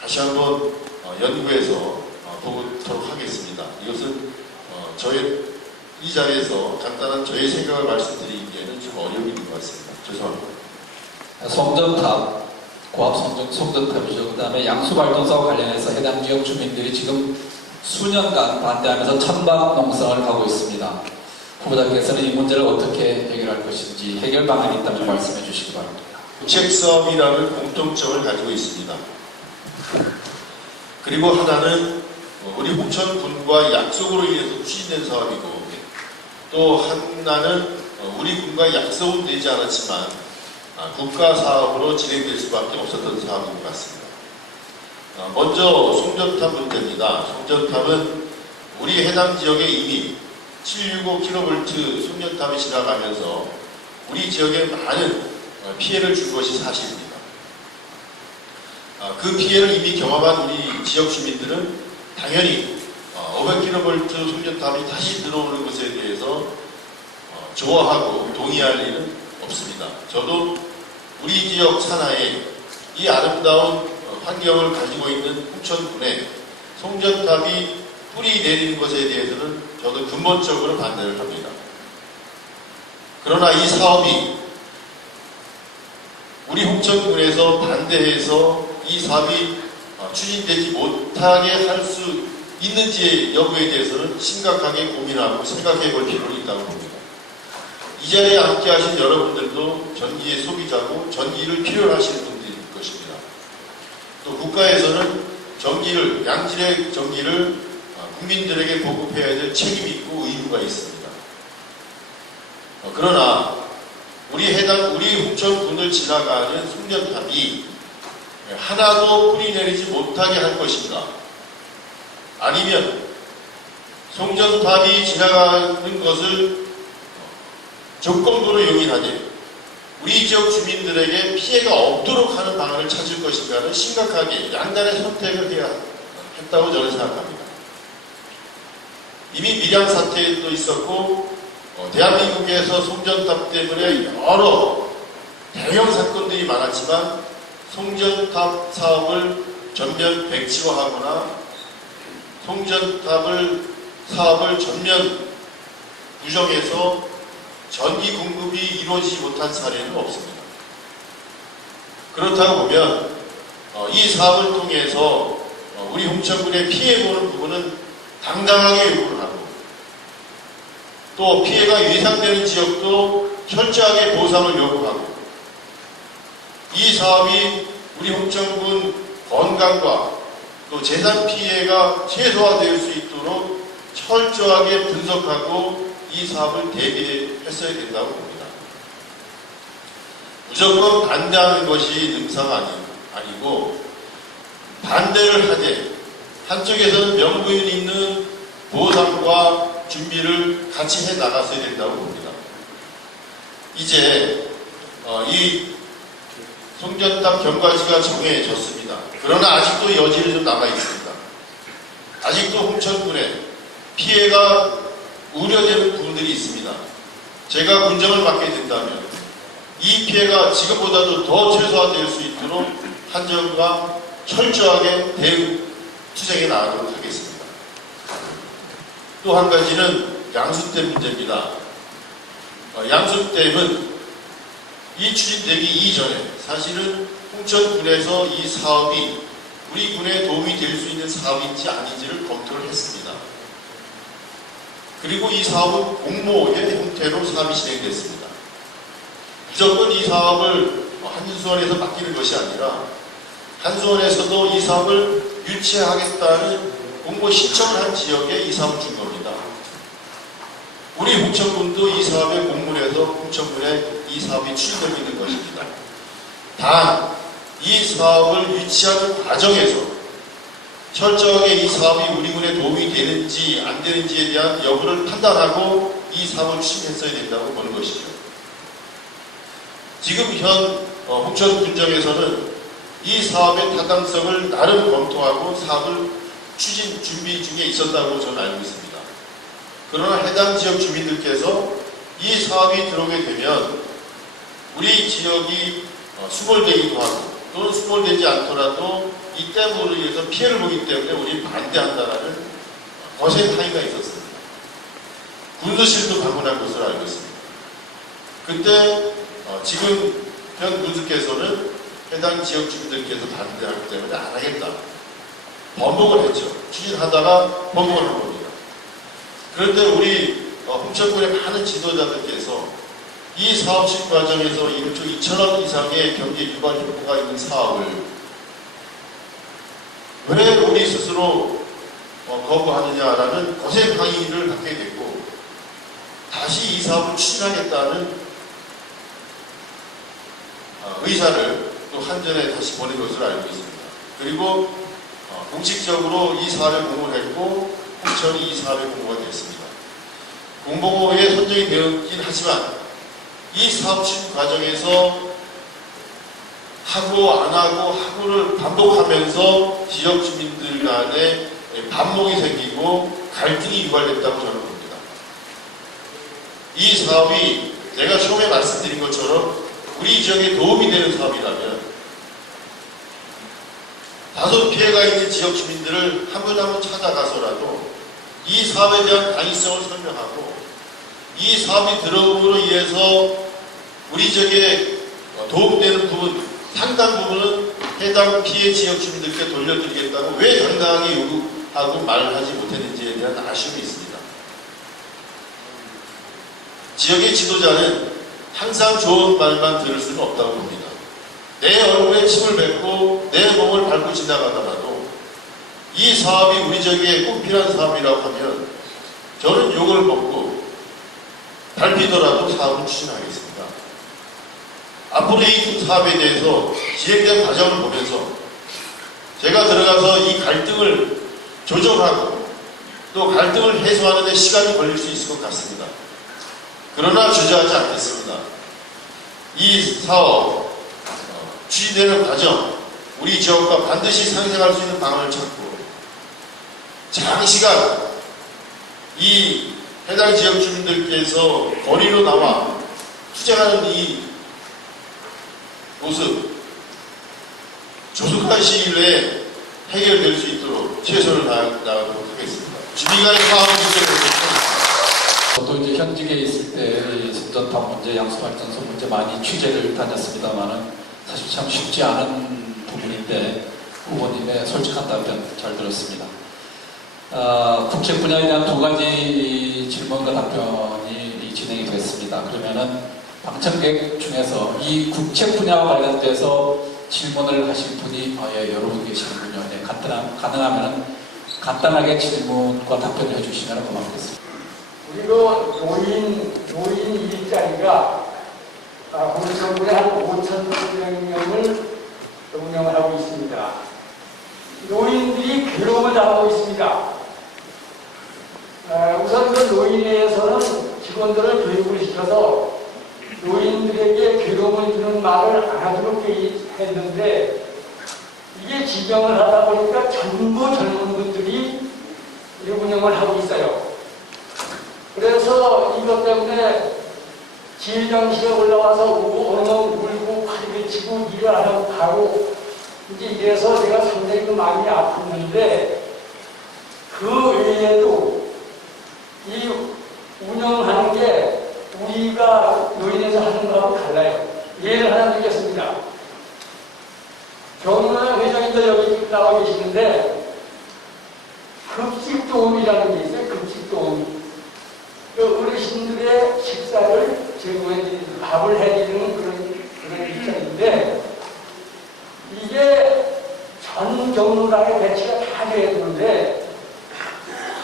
다시 한번 연구해서 보도록 하겠습니다. 이것은 이 자리에서 간단한 저의 생각을 말씀드리기에는 좀 어려움이 있는 것 같습니다. 죄송합니다. 송전탑, 고압 송전탑이죠. 그 다음에 양수발전소와 관련해서 해당 지역 주민들이 지금 수년간 반대하면서 천박 농성을 하고 있습니다. 후보자께서는 이 문제를 어떻게 해결할 것인지 해결 방안이 있다면 말씀해 주시기 바랍니다. 국책사업이라는 공통점을 가지고 있습니다. 그리고 하나는 우리 홍천군과 약속으로 인해서 추진된 사업이고 또 하나는 우리 군과 약속은 되지 않았지만 국가 사업으로 진행될 수밖에 없었던 사업인 것 같습니다. 먼저 송전탑 문제입니다. 송전탑은 우리 해당 지역에 이미 765kV 송전탑이 지나가면서 우리 지역에 많은 피해를 준 것이 사실입니다. 그 피해를 이미 경험한 우리 지역 주민들은 당연히 500kV 송전탑이 다시 들어오는 것에 대해서 좋아하고 동의할 일은 없습니다. 저도 우리 지역 산하에 이 아름다운 환경을 가지고 있는 홍천군에 송전탑이 뿌리 내리는 것에 대해서는 저도 근본적으로 반대를 합니다. 그러나 이 사업이 우리 홍천군에서 반대해서 이 사업이 추진되지 못하게 할 수 있는지의 여부에 대해서는 심각하게 고민하고 생각해 볼 필요는 있다고 봅니다. 이 자리에 함께 하신 여러분들도 전기의 소비자고 전기를 필요로 하시는 분들일 것입니다. 또 국가에서는 양질의 전기를 국민들에게 보급해야 될 책임이 있고 의무가 있습니다. 그러나 우리 홍천군을 지나가는 송전탑이 하나도 뿌리 내리지 못하게 할 것인가? 아니면 송전탑이 지나가는 것을 조건부로 용인하되 우리 지역 주민들에게 피해가 없도록 하는 방안을 찾을 것인가는 심각하게 양단의 선택을 해야 했다고 저는 생각합니다. 이미 밀양 사태도 있었고 대한민국에서 송전탑 때문에 여러 대형 사건들이 많았지만 송전탑 사업을 전면 백지화하거나 사업을 전면 부정해서 전기 공급이 이루어지지 못한 사례는 없습니다. 그렇다고 보면 이 사업을 통해서 우리 홍천군에 피해보는 부분은 당당하게 요구를 하고 또 피해가 예상되는 지역도 철저하게 보상을 요구하고 이 사업이 우리 홍천군 건강과 또 재산 피해가 최소화될 수 있도록 철저하게 분석하고 이 사업을 대비했어야 된다고 봅니다. 무조건 반대하는 것이 능사가 아니고 반대를 하되 한쪽에서는 명분 있는 보상과 준비를 같이 해 나갔어야 된다고 봅니다. 이제 이 송전탑 경과지가 정해졌습니다. 그러나 아직도 여지는 좀 남아 있습니다. 아직도 홍천군에 피해가 우려되는 부분들이 있습니다. 제가 군정을 맡게 된다면 이 피해가 지금보다도 더 최소화될 수 있도록 한정과 철저하게 대응 투쟁해 나가도록 하겠습니다. 또 한 가지는 양수댐 문제입니다. 양수댐은 이 추진되기 이전에 사실은 홍천군에서 이 사업이 우리 군에 도움이 될 수 있는 사업인지 아닌지를 검토를 했습니다. 그리고 이 사업은 공모의 형태로 사업이 진행됐습니다. 무조건 이 사업을 한수원에서 맡기는 것이 아니라 한수원에서도 이 사업을 유치하겠다는 공모 신청을 한 지역에 이 사업을 준 겁니다. 우리 홍천군도 이 사업에 공모해서 홍천군에 이 사업이 추진되고 있는 것입니다. 단, 이 사업을 유치하는 과정에서 철저하게 이 사업이 우리 군에 도움이 되는지 안 되는지에 대한 여부를 판단하고 이 사업을 추진했어야 된다고 보는 것이죠. 지금 현 홍천군정에서는 이 사업의 타당성을 나름 검토하고 사업을 추진 준비 중에 있었다고 저는 알고 있습니다. 그러나 해당 지역 주민들께서 이 사업이 들어오게 되면 우리 지역이 수몰되기도 하고 또는 수몰되지 않더라도 이 댐으로 인해서 피해를 보기 때문에 우리 반대한다라는 거센 항의가 있었습니다. 군수실도 방문한 것으로 알고 있습니다. 그때 지금 현 군수께서는 해당 지역 주민들께서 반대하기 때문에 안 하겠다. 번복을 했죠. 추진하다가 번복을 한 겁니다. 그런데 우리 홍천군의 많은 지도자들께서 이 사업 실행 과정에서 1조 2천억 이상의 경제 유발 효과가 있는 사업을 왜 우리 스스로 거부하느냐라는 거센 항의를 받게 됐고 다시 이 사업을 추진하겠다는 의사를 또 한전에 다시 보낸 것으로 알고 있습니다. 그리고 공식적으로 이 사업에 공모를 했고 홍천이 이 사업에 공모가 됐습니다. 공모에 선정이 되었긴 하지만 이 사업 추진 과정에서 하고 안 하고 하고를 반복하면서 지역 주민들 간에 반목이 생기고 갈등이 유발됐다고 저는 봅니다. 이 사업이 제가 처음에 말씀드린 것처럼 우리 지역에 도움이 되는 사업이라면 다소 피해가 있는 지역 주민들을 한 분 한 분 찾아가서라도 이 사업에 대한 당위성을 설명하고 이 사업이 들어옴으로 인해서 우리 지역에 도움되는 부분, 상당 부분은 해당 피해 지역 주민들께 돌려드리겠다고 왜 당당하게 요구하고 말을 하지 못했는지에 대한 아쉬움이 있습니다. 지역의 지도자는 항상 좋은 말만 들을 수는 없다고 봅니다. 내 얼굴에 침을 뱉고 내 몸을 밟고 지나가더라도 이 사업이 우리 지역에 꼭 필요한 사업이라고 하면 저는 욕을 먹고 밟히더라도 사업을 추진하겠습니다. 앞으로 이 사업에 대해서 진행된 과정을 보면서 제가 들어가서 이 갈등을 조정하고 또 갈등을 해소하는 데 시간이 걸릴 수 있을 것 같습니다. 그러나 주저하지 않겠습니다. 이 사업 추진되는 과정 우리 지역과 반드시 상생할 수 있는 방안을 찾고 장시간 이 해당 지역 주민들께서 거리로 나와 투쟁하는 이 모습 조속한 시일 내에 해결될 수 있도록 최선을 다하도록 하겠습니다. 주민간의 사업 문제를 저도 이제 현직에 있을 때 선전탑 문제, 양수발전소 문제 많이 취재를 다녔습니다만은 사실 참 쉽지 않은 부분인데 후보님의 솔직한 답변 잘 들었습니다. 국책 분야에 대한 두 가지 질문과 답변이 진행이 됐습니다. 그러면은 방청객 중에서 이 국책 분야와 관련돼서 질문을 하실 분이 여러분 계시는군요. 네, 가능하면 간단하게 질문과 답변을 해주시면 고맙겠습니다. 우리가 노인 일자리가 우리 정부에 한 5,900명을 운영을 하고 있습니다. 노인들이 괴로움을 당하고 있습니다. 우선 그 노인회에서는 직원들을 교육을 시켜서 노인들에게 괴로움을 주는 말을 안 하도록 했는데 이게 지경을 하다 보니까 전부 젊은 분들이 이 운영을 하고 있어요. 그래서 이것 때문에 지휘장실에 올라와서 엉엉 울고 팔이 치고 일을 안 하고 가고 이제 이래서 제가 상당히 마음이 아팠는데 그 외에도 이 운영하는 게 우리가 노인에서 하는 거하고 달라요. 예를 하나 드리겠습니다. 정은아 회장님도 여기 나와 계시는데 급식도움이라는 게 있어요. 급식도움. 그 어르신들의 식사를 제공해드리는, 밥을 해드리는 그런 입장인데 이게 전 경로당에 배치가 다 돼야 되는데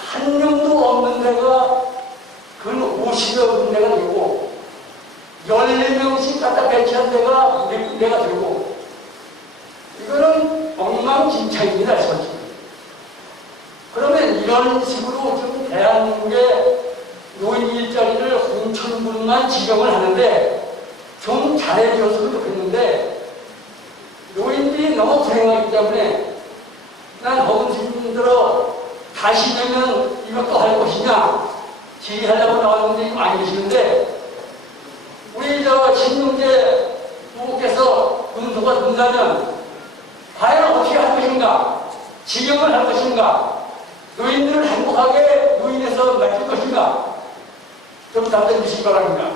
한 명도 없는 데가 그건 50여 군데가 되고 14명씩 갖다 배치한 데가 4군데가 되고 이거는 엉망진창입니다. 솔직히. 그러면 이런 식으로 좀 대한민국의 노인 일자리를 홍천군만 지정을 하는데 좀 잘해줬으면 좋겠는데 노인들이 너무 불행하기 때문에 난 허금스님들어 다시 되면 이것도 할 것이냐 질의하려고 나왔는데 지금 안 계시는데 우리 신용재 후보께서 군수가 된다면 과연 어떻게 할 것인가? 지정을 할 것인가? 노인들을 행복하게 노인에서 맡길 것인가? 좀 답변해 주시기 바랍니다.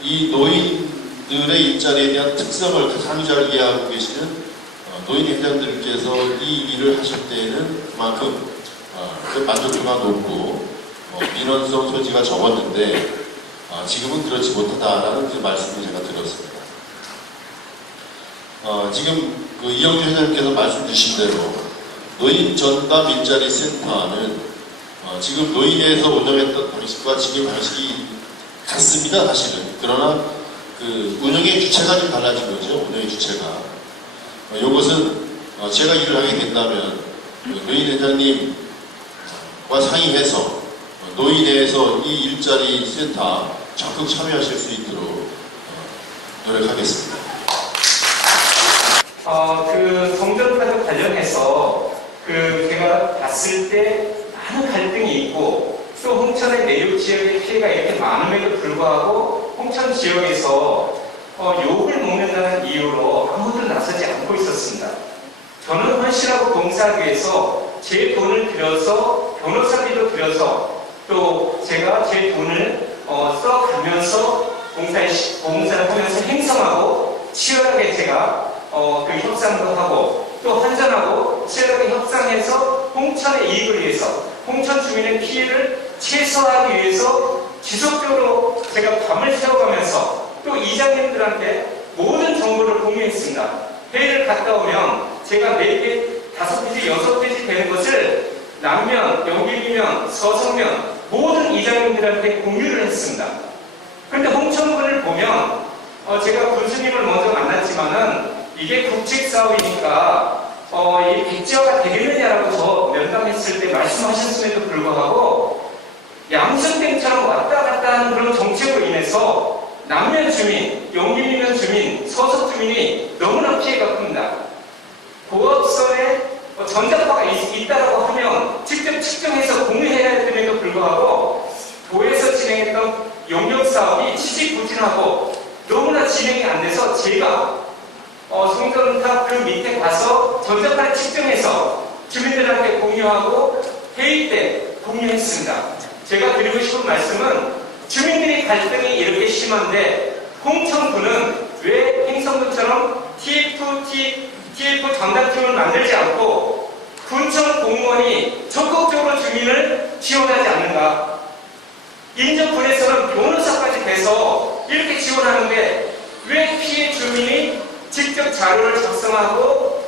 이 노인들의 일자리에 대한 특성을 가장 잘 이해하고 계시는 노인 회장들께서 이 일을 하실 때에는 그만큼 만족도가 높고 민원성 소지가 적었는데 지금은 그렇지 못하다라는 말씀을 제가 들었습니다. 지금 그 이영주 회장님께서 말씀 주신 대로 노인 전담 일자리 센터는 지금 노인회에서 운영했던 방식과 지금 방식이 같습니다, 사실은. 그러나 그 운영의 주체가 좀 달라진 거죠, 운영의 주체가. 이것은 제가 일을 하게 된다면 노인 회장님과 상의해서 노인회에서 이 일자리 센터 적극 참여하실 수 있도록 노력하겠습니다. 그 성전파도 관련해서 제가 봤을 때 많은 갈등이 있고 또 홍천의 내륙 지역의 피해가 이렇게 많음에도 불구하고 홍천 지역에서 욕을 먹는다는 이유로 아무도 나서지 않고 있었습니다. 저는 헌신하고 봉사하기 위해서 제 돈을 들여서 변호사비도 들여서 또 제가 제 돈을 써가면서 봉사를 하면서 행성하고 치열하게 제가 그 협상도 하고 또 환전하고 치열하게 협상해서 홍천의 이익을 위해서 홍천 주민의 피해를 최소화하기 위해서 지속적으로 제가 밤을 새워가면서 또 이장님들한테 모든 정보를 공유했습니다. 회의를 갔다 오면 제가 4개, 5페이지, 6페이지 되는 것을 남면, 영길이면, 서성면 모든 이장님들한테 공유를 했습니다. 그런데 홍천군을 보면 제가 군수님을 먼저 만났지만은 이게 국책사업이니까 이 백지화가 되겠느냐라고 저 면담했을 때 말씀하셨음에도 불구하고 양승땡처럼 왔다 갔다 하는 그런 정책으로 인해서 남면 주민, 영길이면 주민, 서석 주민이 너무나 피해가 큽니다. 고압선에 전자파가 있다라고 하면 직접 측정해서 공유해야 됨에도 불구하고 도에서 진행했던 용역 사업이 지지부진하고 너무나 진행이 안 돼서 제가 송전탑 그 밑에 가서 전자파를 측정해서 주민들한테 공유하고 회의 때 공유했습니다. 제가 드리고 싶은 말씀은 주민들의 갈등이 이렇게 심한데 홍천구는 왜 행성군처럼 TF 전담팀을 만들지 않고 군청 공무원이 적극적으로 주민을 지원하지 않는가? 인접군에서는 변호사까지 돼서 이렇게 지원하는데 왜 피해 주민이 직접 자료를 작성하고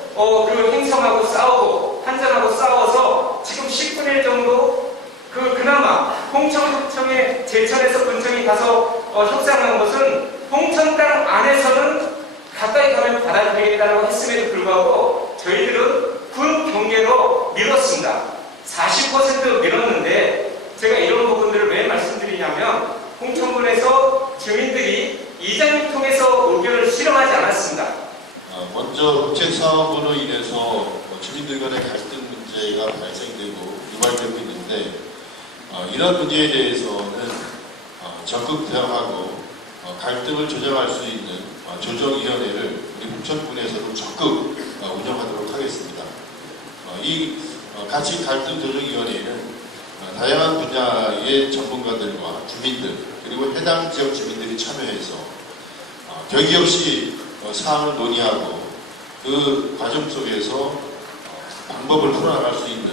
그리고 행성하고 싸우고 한전하고 싸워서 지금 10분의 1 정도 그나마 홍천구청에 제천에서 군청이 가서 협상한 것은 홍천 땅 안에서는 가까이 가면 받아들이겠다고 했음에도 불구하고 저희들은 군 경계로 밀었습니다. 40% 밀었는데 제가 이런 부분들을 왜 말씀드리냐면 홍천군에서 주민들이 이장님 통해서 의견을 수렴하지 않았습니다. 먼저 국책사업으로 인해서 주민들 간의 갈등 문제가 발생되고 유발되고 있는데 이런 문제에 대해서는 적극 대응하고 갈등을 조정할 수 있는 조정위원회를 우리 홍천군에서도 적극 운영하도록 하겠습니다. 이 가치 갈등 조정위원회는 다양한 분야의 전문가들과 주민들 그리고 해당 지역 주민들이 참여해서 격의 없이 사항을 논의하고 그 과정 속에서 방법을 풀어나갈 수 있는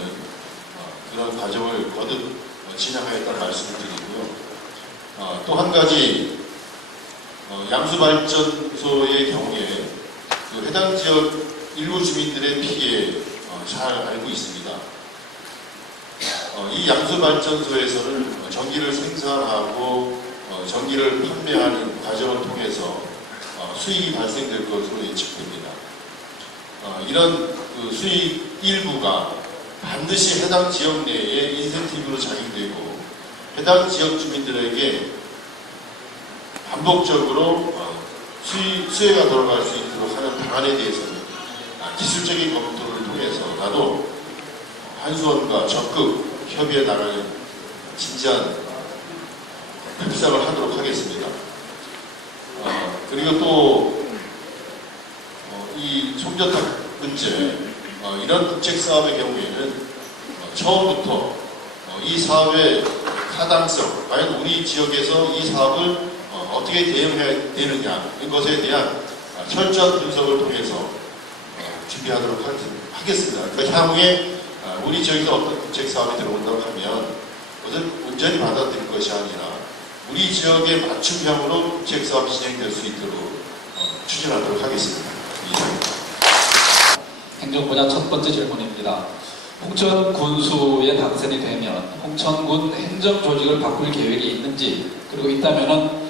그런 과정을 거듭 진행하겠다는 말씀을 드리고요. 또 한 가지 양수발전소의 경우에 그 해당 지역 일부 주민들의 피해 잘 알고 있습니다. 이 양수발전소에서는 전기를 생산하고 전기를 판매하는 과정을 통해서 수익이 발생될 것으로 예측됩니다. 이런 그 수익 일부가 반드시 해당 지역 내에 인센티브로 작용되고 해당 지역 주민들에게 반복적으로 수혜가 돌아갈 수 있도록 하는 방안에 대해서는 기술적인 검토를 통해서 나도 한수원과 적극 협의해 나가는 진지한 협상을 하도록 하겠습니다. 그리고 또 이 송전탑 문제 이런 국책 사업의 경우에는 처음부터 이 사업의 타당성, 과연 우리 지역에서 이 사업을 어떻게 대응해야 되느냐 이것에 대한 철저한 분석을 통해서 준비하도록 하겠습니다. 그러니까 향후에 우리 지역에서 어떤 국책 사업이 들어온다고 하면 그것을 온전히 받아들일 것이 아니라 우리 지역의 맞춤형으로 국책 사업이 진행될 수 있도록 추진하도록 하겠습니다. 이상입니다. 행정분야 첫 번째 질문입니다. 홍천 군수에 당선이 되면 홍천군 행정조직을 바꿀 계획이 있는지 그리고 있다면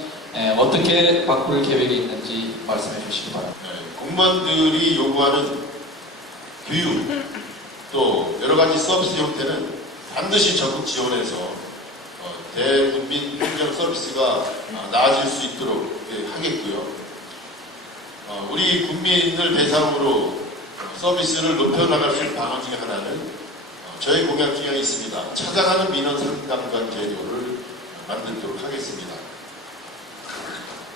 어떻게 바꿀 계획이 있는지 말씀해 주시기 바랍니다. 공무원들이 요구하는 교육 또 여러 가지 서비스 형태는 반드시 적극 지원해서 대국민 행정 서비스가 나아질 수 있도록 하겠고요. 우리 국민을 대상으로 서비스를 높여나갈 수 있는 방안 중에 하나는 저희 공약 중에 있습니다. 찾아가는 민원 상담관 제도를 만들도록 하겠습니다.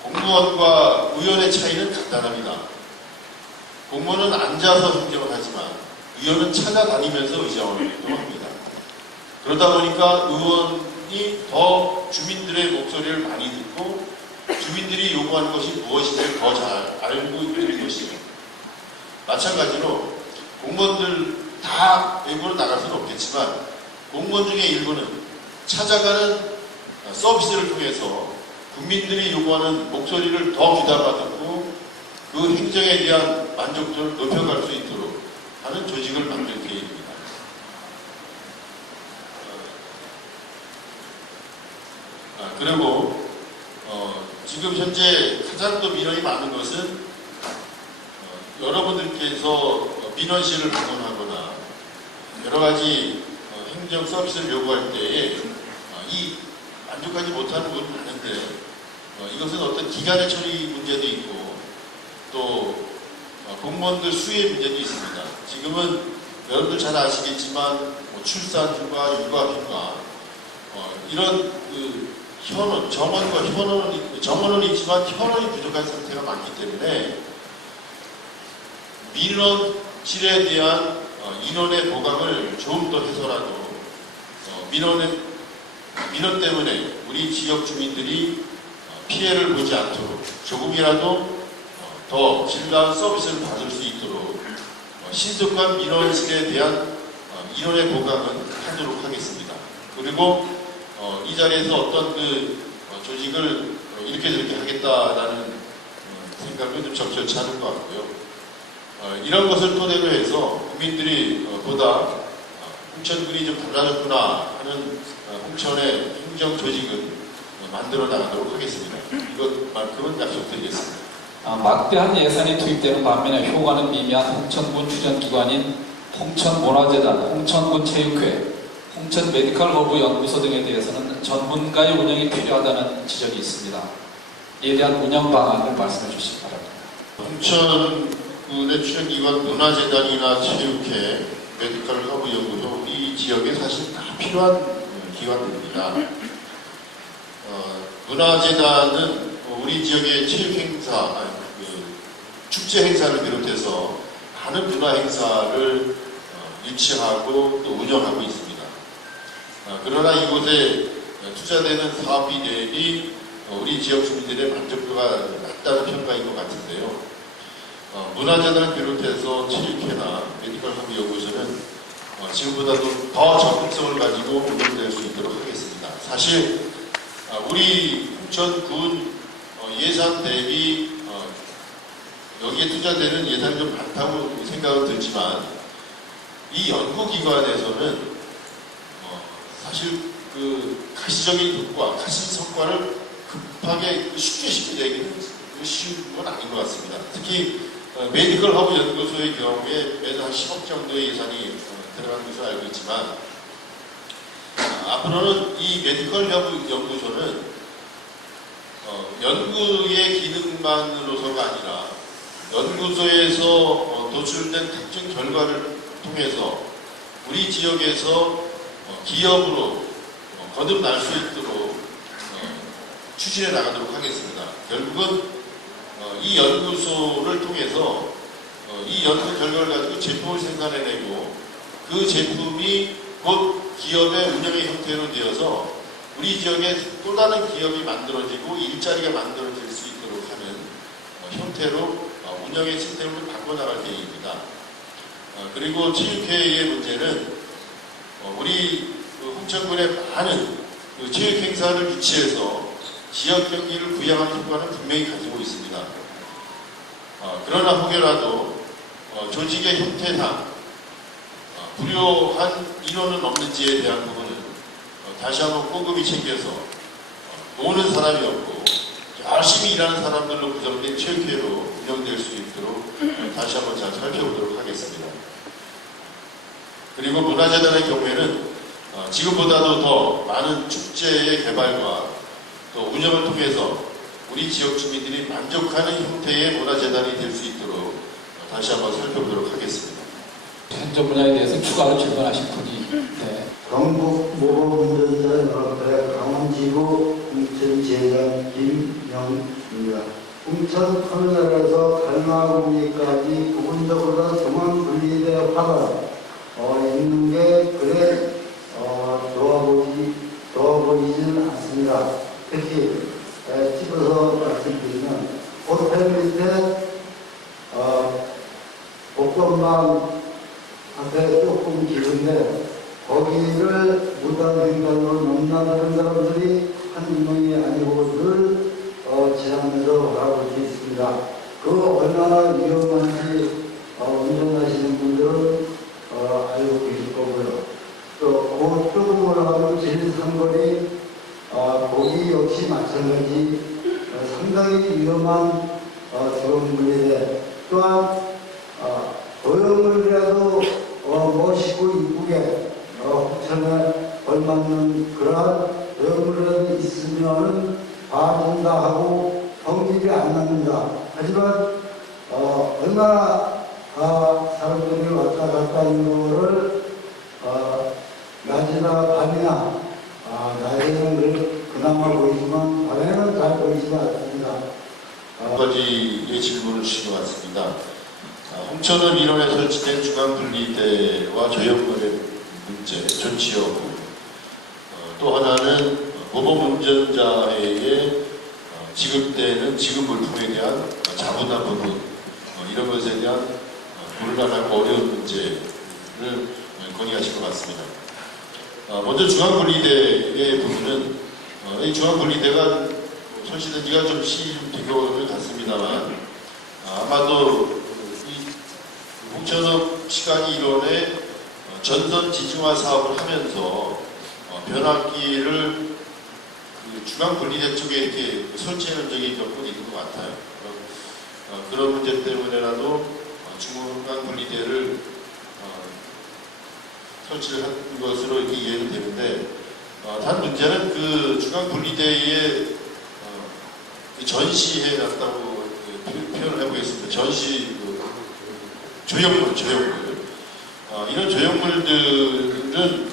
공무원과 의원의 차이는 간단합니다. 공무원은 앉아서 행정을 하지만 의원은 찾아다니면서 의정을 합니다. 그러다 보니까 의원이 더 주민들의 목소리를 많이 듣고 주민들이 요구하는 것이 무엇인지 더 잘 알고 있는 것이고 마찬가지로 공무원들 다 외부로 나갈 수는 없겠지만 공무원 중에 일부는 찾아가는 서비스를 통해서 국민들이 요구하는 목소리를 더 귀담아 듣고 그 행정에 대한 만족도를 높여갈 수 있도록 하는 조직을 만들 계획입니다. 그리고 지금 현재 가장 또 민원이 많은 것은 여러분들께서 민원실을 방문하거나 여러 가지 행정 서비스를 요구할 때에 이 만족하지 못하는 부분이 많은데 이것은 어떤 기간의 처리 문제도 있고 또 공무원들 수혜 문제도 있습니다. 지금은 여러분들 잘 아시겠지만 출산휴가, 육아휴가 이런 현원, 정원은 있지만 현원이 부족한 상태가 많기 때문에 민원실에 대한 인원의 보강을 조금 더 해서라도 민원 때문에 우리 지역 주민들이 피해를 보지 않도록 조금이라도 더 질나은 서비스를 받을 수 있도록 신속한 민원실에 대한 인원의 보강은 하도록 하겠습니다. 그리고 이 자리에서 어떤 조직을 이렇게 저렇게 하겠다라는 생각은 좀 적절치 않은 것 같고요. 이런 것을 토대로 해서 국민들이 보다 홍천군이 좀 달라졌구나 하는 홍천의 행정 조직은 만들어 나가도록 하겠습니다. 이것만큼은 약속드리겠습니다. 막대한 예산이 투입되는 반면에 효과는 미미한 홍천군 주전기관인 홍천문화재단, 홍천군 체육회, 홍천 메디컬 허브 연구소 등에 대해서는 전문가의 운영이 필요하다는 지적이 있습니다. 이에 대한 운영 방안을 말씀해 주시기 바랍니다. 홍천군의 주전기관 문화재단이나 체육회, 메디컬 허브 연구소 이 지역에 사실 다 필요한 기관들입니다. 문화재단은 우리 지역의 체육 행사, 축제 행사를 비롯해서 많은 문화 행사를 유치하고 또 운영하고 있습니다. 그러나 이곳에 투자되는 사업비 대비 우리 지역 주민들의 만족도가 낮다는 평가인 것 같은데요. 문화재단을 비롯해서 체육회나 메디컬 허브 연구소는 지금보다도 더 적극성을 가지고 운영될 수 있도록 하겠습니다. 사실 우리 홍천군 예산 대비 여기에 투자되는 예산이 좀 많다고 생각은 들지만 이 연구기관에서는 사실 가시적인 효과, 가시 성과를 급하게 쉽게 내기는 쉬운 건 아닌 것 같습니다. 특히 메디컬 허브 연구소의 경우에 매년 한 10억 정도의 예산이 들어가는 것으로 알고 있지만 앞으로는 이 메디컬 허브 연구소는 연구의 기능만으로서가 아니라 연구소에서 도출된 특정 결과를 통해서 우리 지역에서 기업으로 거듭날 수 있도록 추진해 나가도록 하겠습니다. 결국은 이 연구소를 통해서 이 연구 결과를 가지고 제품을 생산해내고 그 제품이 곧 기업의 운영의 형태로 되어서 우리 지역에 또 다른 기업이 만들어지고 일자리가 만들어질 수 있도록 하는 형태로 운영의 시스템을 바꿔나갈 계획입니다. 그리고 체육회의 문제는 우리 홍천군의 많은 체육 행사를 유치해서 지역 경기를 부양하는 효과는 분명히 가지고 있습니다. 그러나 혹여라도 조직의 형태상 불효한 인원은 없는지에 대한 부분은 다시 한번 꼼꼼히 챙겨서 노는 사람이 없고 열심히 일하는 사람들로 구성된 체육회로 운영될 수 있도록 다시 한번 잘 살펴보도록 하겠습니다. 그리고 문화재단의 경우에는 지금보다도 더 많은 축제의 개발과 또 운영을 통해서 우리 지역 주민들이 만족하는 형태의 문화재단이 될 수 있도록 다시 한번 살펴보도록 하겠습니다. 현재 분야에 대해서 추가로 질문하실 분이 경북 모범운전자 연합회 강원지구 홍천지회장 김영입니다. 홍천 터미널에서 갈마구리까지 부분적으로 중앙 분리대 화가 있는 게 그래 좋아 보이지는 않습니다. 특히 집어서 말씀드리면 호텔 밑에 복도만 앞에 조금 길은데 거기를 무단횡단으로 넘나드는 사람들이 한 명이 아니고 늘 지나면서 바라보고 있습니다. 그 얼마나 위험한지 운전하시는 분들은 알고 계실 거고요. 또 조금 올라가면 제일상거리 거기 역시 마찬가지 상당히 위험한 주변물인데 또한 도형물이라도 멋있고 이쁘게 홍천에 걸맞는 그러한 도형물이라도 있으면 봐준다 하고 성질이 안 납니다. 하지만 얼마나 사람들이 왔다 갔다 하는 거를 낮이나 밤이나 낮에는 그나마 보이지만 밤에는 잘 보이지 않습니다. 한 가지의 질문을 주신 것 같습니다. 홍천은 민원에 설치된 중앙분리대와 조형물의 문제, 존치 여부, 또 하나는 모범운전자에게 지급되는 지급 물품에 대한 자부담 부분, 이런 것에 대한 곤란하고 어려운 문제를 건의하실 것 같습니다. 먼저 중앙분리대의 부분은 이 중앙분리대가 설치된 지가 좀 시기가 같습니다만 아마도 이 홍천읍 시간이 일원에 전선 지중화 사업을 하면서 변압기를 중앙분리대 쪽에 이렇게 설치하는 적이 몇 번 있는 것 같아요. 그런 문제 때문에라도 중앙분리대를 설치를 한 것으로 이렇게 이해는 되는데, 단 문제는 그 중앙분리대에 전시해 놨다고 표현을 해보겠습니다. 전시 조형물. 이런 조형물들은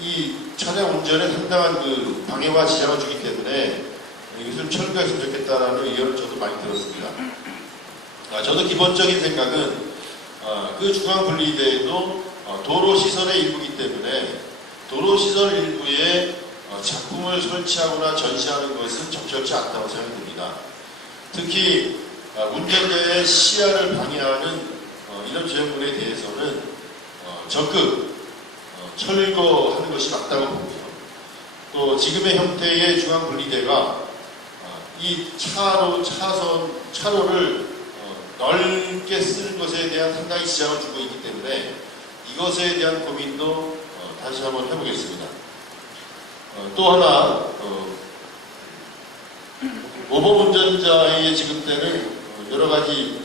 이 차량 운전에 상당한 그 방해와 지장을 주기 때문에 이것을 철거했으면 좋겠다라는 의견을 저도 많이 들었습니다. 저도 기본적인 생각은 그 중앙분리대에도 도로시설의 일부이기 때문에 도로시설 일부에 작품을 설치하거나 전시하는 것은 적절치 않다고 생각됩니다. 특히 운전자의 시야를 방해하는 이런 조형물에 대해서는 적극 철거하는 것이 맞다고 봅니다. 또 지금의 형태의 중앙분리대가 이 차로를 넓게 쓰는 것에 대한 상당히 지장을 주고 있기 때문에 이것에 대한 고민도 다시 한번 해보겠습니다. 또 하나 모범운전자에게 지급되는 여러 가지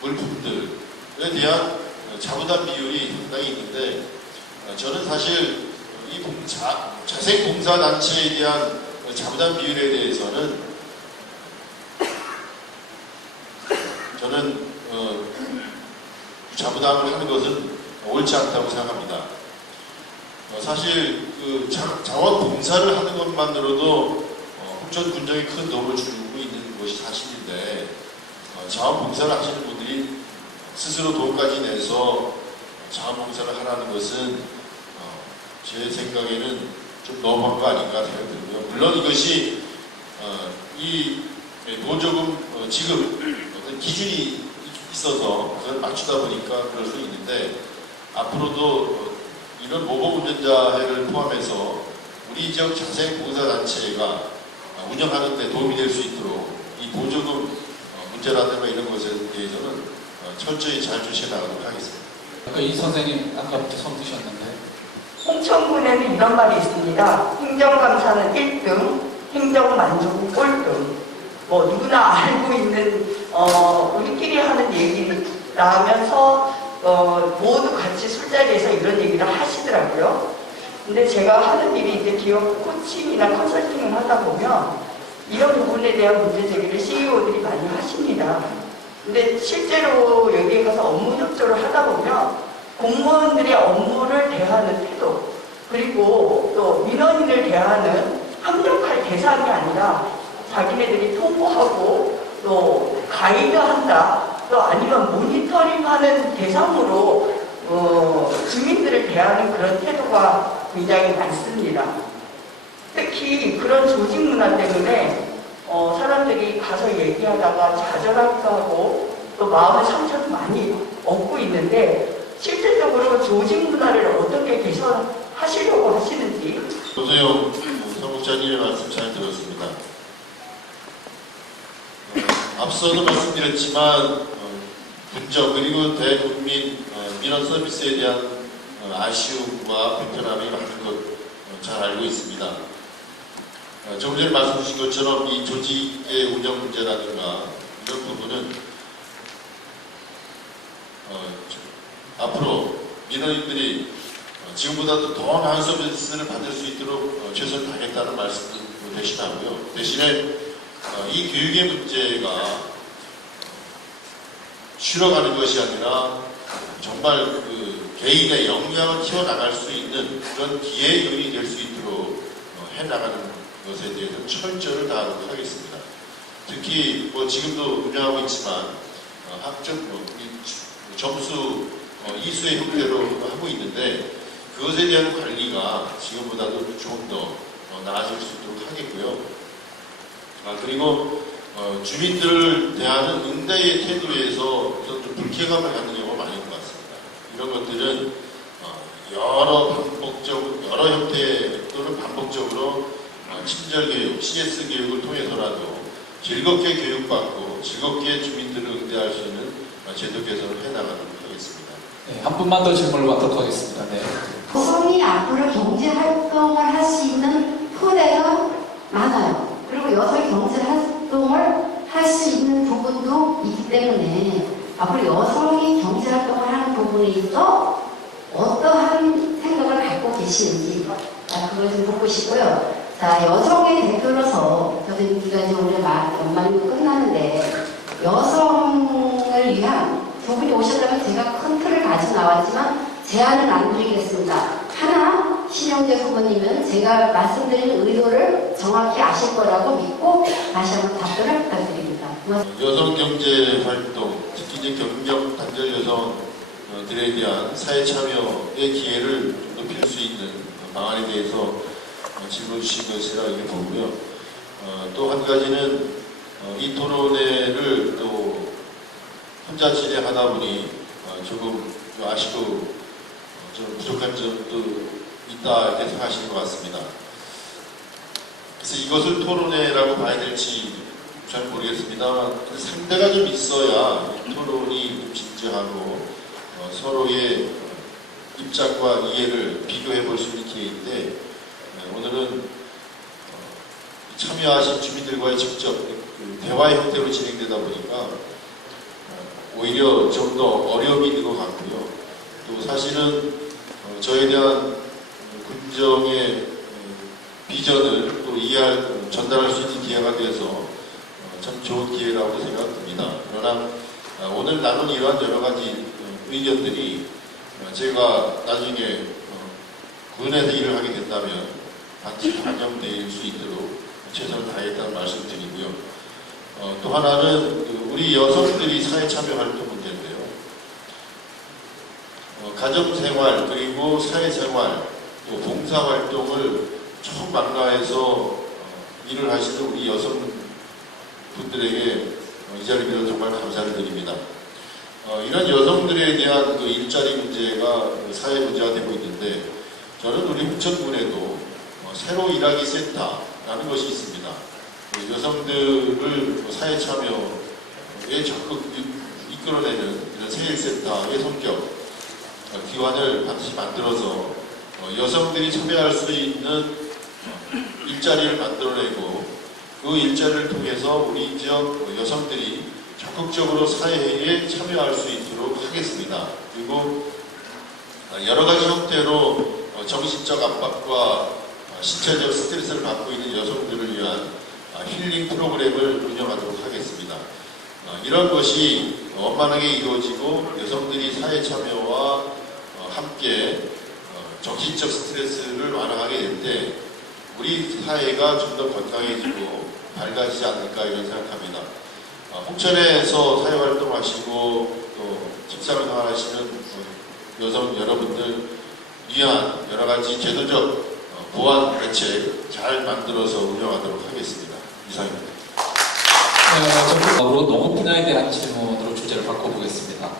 물품들에 대한 자부담 비율이 상당히 있는데, 저는 사실 이 자생봉사단체에 대한 자부담 비율에 대해서는 저는 자부담을 하는 것은 옳지 않다고 생각합니다. 사실 그 자원봉사를 하는 것만으로도 홍천 군정에 큰 도움을 주고 있는 것이 사실인데, 자원봉사를 하시는 분들이 스스로 돈까지 내서 자원봉사를 하라는 것은 제 생각에는 좀 너무한 거 아닌가 생각이 들고요. 물론 이것이 이 보조금 지급 어떤 기준이 있어서 그걸 맞추다 보니까 그럴 수 있는데, 앞으로도 이런 모범운전자회를 포함해서 우리 지역 자생봉사단체가 운영하는 데 도움이 될 수 있도록 이 보조금 문제라든가 이런 것에 대해서는 철저히 잘 조치해 나가도록 하겠습니다. 이 선생님 아까부터 손 드셨는데. 홍천군에는 이런 말이 있습니다. 행정감사는 1등, 행정만족은 꼴등. 뭐 누구나 알고 있는 우리끼리 하는 얘기라 하면서 모두 같이 술자리에서 이런 얘기를 하시더라고요. 근데 제가 하는 일이 이제 기업 코칭이나 컨설팅을 하다 보면 이런 부분에 대한 문제 제기를 CEO들이 많이 하십니다. 근데 실제로 여기에 가서 업무 협조를 하다 보면 공무원들의 업무를 대하는 태도, 그리고 또 민원인을 대하는 합력할 대상이 아니라 자기네들이 통보하고 또 가이드한다, 또 아니면 모니터링하는 대상으로 주민들을 대하는 그런 태도가 굉장히 많습니다. 특히 그런 조직 문화 때문에 사람들이 가서 얘기하다가 좌절하기도 하고 또 마음의 상처도 많이 얻고 있는데, 실질적으로 조직 문화를 어떻게 개선하시려고 하시는지. 조소영 사무국장님의 말씀 잘 들었습니다. 앞서도 말씀드렸지만 군정 그리고 대국민 민원 서비스에 대한 아쉬움과 불편함이 많은 것 잘 알고 있습니다. 조금 전에 말씀 주신 것처럼 이 조직의 운영 문제라든가 이런 부분은 앞으로 민원인들이 지금보다도 더 나은 서비스를 받을 수 있도록 최선을 다하겠다는 말씀을 대신하고요. 대신에 이 교육의 문제가 쉬러가는 것이 아니라 정말 그 개인의 역량을 키워나갈 수 있는 그런 기회 요인이 될 수 있도록 해나가는 것에 대해서 철저를 다하도록 하겠습니다. 특히 뭐 지금도 운영하고 있지만 학점 점수 이수의 형태로 하고 있는데 그것에 대한 관리가 지금보다도 좀 더 나아질 수 있도록 하겠고요. 그리고 주민들을 대하는 응대의 태도에서 우선 좀 불쾌감을 갖는 경우가 많은 것 같습니다. 이런 것들은 여러 형태 또는 반복적으로 친절 교육, CS 교육을 통해서라도 즐겁게 교육받고 즐겁게 주민들을 응대할 수 있는 제도 개선을 해나가도록 하겠습니다. 네, 한 분만 더 질문을 받도록 하겠습니다. 네. 여성이 앞으로 경제 활동을 할 수 있는 토대가 많아요. 그리고 여성이 경제 활동을 할 수 있는 부분도 있기 때문에 앞으로 여성이 경제 활동을 하는 부분에 있어 어떠한 생각을 갖고 계시는지 그걸 좀 보고 싶고요. 자, 여성의 대표로서 저도 임기가 이제 올해 연말이고 끝나는데 여성을 위한 두 분이 오셨다면 제가 큰 틀을 가지고 나왔지만 제안은 안 드리겠습니다. 하나, 신영재 후보님은 제가 말씀드린 의도를 정확히 아실 거라고 믿고 다시 한번 답변을 부탁드립니다. 여성 경제 활동, 특히 이제 경력 단절 여성들에 대한 사회 참여의 기회를 좀 높일 수 있는 방안에 대해서 질문 주신 것이라 이렇게 보고요. 또 한 가지는 이 토론회를 또 혼자 진행하다 보니 조금 좀 아쉽고 좀 부족한 점도 있다 이렇게 생각하시는 것 같습니다. 그래서 이것을 토론회라고 봐야 될지 잘 모르겠습니다만 상대가 좀 있어야 토론이 좀 진지하고 서로의 입장과 이해를 비교해 볼 수 있는 기회인데 오늘은 참여하신 주민들과의 직접 대화의 형태로 진행되다 보니까 오히려 좀 더 어려움이 있는 것 같고요. 또 사실은 저에 대한 군정의 비전을 또 전달할 수 있는 기회가 돼서 참 좋은 기회라고 생각됩니다. 그러나 오늘 나눈 이러한 여러 가지 의견들이 제가 나중에 군에서 일을 하게 된다면 반드시 반영될 수 있도록 최선을 다하겠다는 말씀을 드리고요. 또 하나는 우리 여성들이 사회 참여 활동 문제인데요. 가정생활 그리고 사회생활 또 봉사활동을 총망라해서 일을 하시는 우리 여성분들에게 이 자리를 빌어 정말 감사를 드립니다. 이런 여성들에 대한 일자리 문제가 사회 문제가 되고 있는데 저는 우리 홍천군에도 새로 일하기 센터라는 것이 있습니다. 여성들을 사회 참여에 적극 이끌어내는 이런 세일센터의 성격 기관을 반드시 만들어서 여성들이 참여할 수 있는 일자리를 만들어내고 그 일자리를 통해서 우리 지역 여성들이 적극적으로 사회에 참여할 수 있도록 하겠습니다. 그리고 여러 가지 형태로 정신적 압박과 신체적 스트레스를 받고 있는 여성들을 위한 힐링 프로그램을 운영하도록 하겠습니다. 이런 것이 원만하게 이루어지고 여성들이 사회 참여와 함께 정신적 스트레스를 완화하게 될 때 우리 사회가 좀 더 건강해지고 밝아지지 않을까 이런 생각합니다. 홍천에서 사회활동하시고 또 직사활동하시는 여성 여러분들 위한 여러 가지 제도적 보완 대책 잘 만들어서 운영하도록 하겠습니다. 이상입니다. 전국적으로 농업 분야에 대한 질문으로 주제를 바꿔보겠습니다.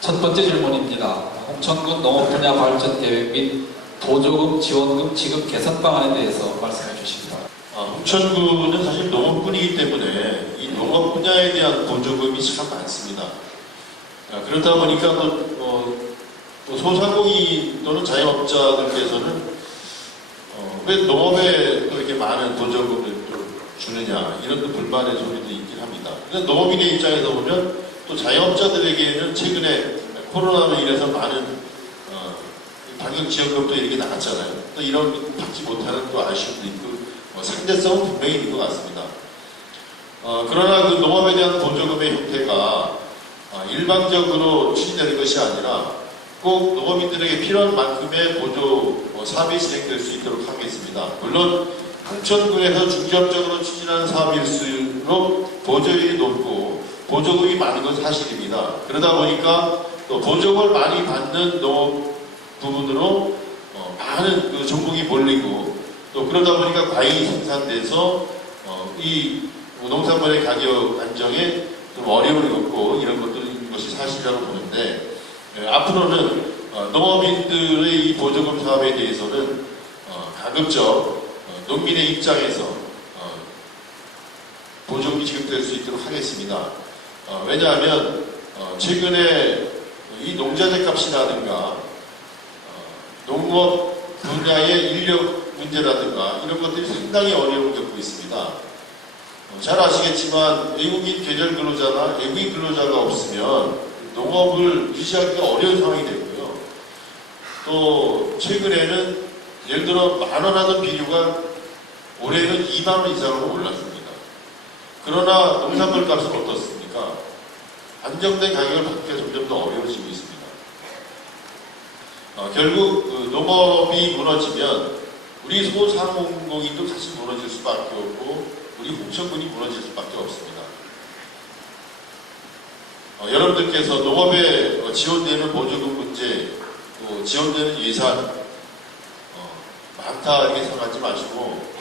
첫 번째 질문입니다. 홍천군 농업 분야 발전 계획 및 보조금, 지원금, 지급 개선 방안에 대해서 말씀해 주십니다. 홍천군은 사실 농업군이기 때문에 이 농업 분야에 대한 보조금이 참 많습니다. 그렇다 보니까 또 소상공인 또는 자영업자들께서는 왜 농업에 또 이렇게 많은 보조금을 또 주느냐 이런 또 불만의 소리도 있긴 합니다. 농업인의 입장에서 보면 또 자영업자들에게는 최근에 코로나로 인해서 많은 방역 지원금도 이렇게 나갔잖아요. 또 이런 받지 못하는 또 아쉬움도 있고 상대성은 분명히 있는 것 같습니다. 그러나 그 농업에 대한 보조금의 형태가 일방적으로 추진되는 것이 아니라 꼭 농업인들에게 필요한 만큼의 보조 사업이 진행될 수 있도록 하겠습니다. 물론 홍천군에서 중점적으로 추진하는 사업일수록 보조율이 높고 보조금이 많은 건 사실입니다. 그러다 보니까 또 보조금을 많이 받는 농업 부분으로 많은 그 종목이 몰리고 또 그러다 보니까 과잉이 생산돼서 이 농산물의 가격 안정에 좀 어려움을 겪고 이런 것이 사실이라고 보는데 앞으로는 농업인들의 이 보조금 사업에 대해서는 가급적 농민의 입장에서 보조금이 지급될 수 있도록 하겠습니다. 왜냐하면 최근에 이 농자재 값이라든가 농업 분야의 인력 문제라든가 이런 것들이 상당히 어려움을 겪고 있습니다. 잘 아시겠지만 외국인 계절 근로자나 외국인 근로자가 없으면 농업을 유지하기가 어려운 상황이 되고요. 또 최근에는 예를 들어 10,000원 하던 비료가 올해는 20,000원 이상으로 올랐습니다. 그러나 농산물 값은 어떻습니까? 안정된 가격을 받기가 점점 더 어려워지고 있습니다. 결국 그 농업이 무너지면 우리 소상공인도 같이 무너질 수밖에 없고 우리 홍천군이 무너질 수밖에 없습니다. 여러분들께서 농업에 지원되는 보조금 문제, 또 지원되는 예산 많다 이렇게 생각하지 마시고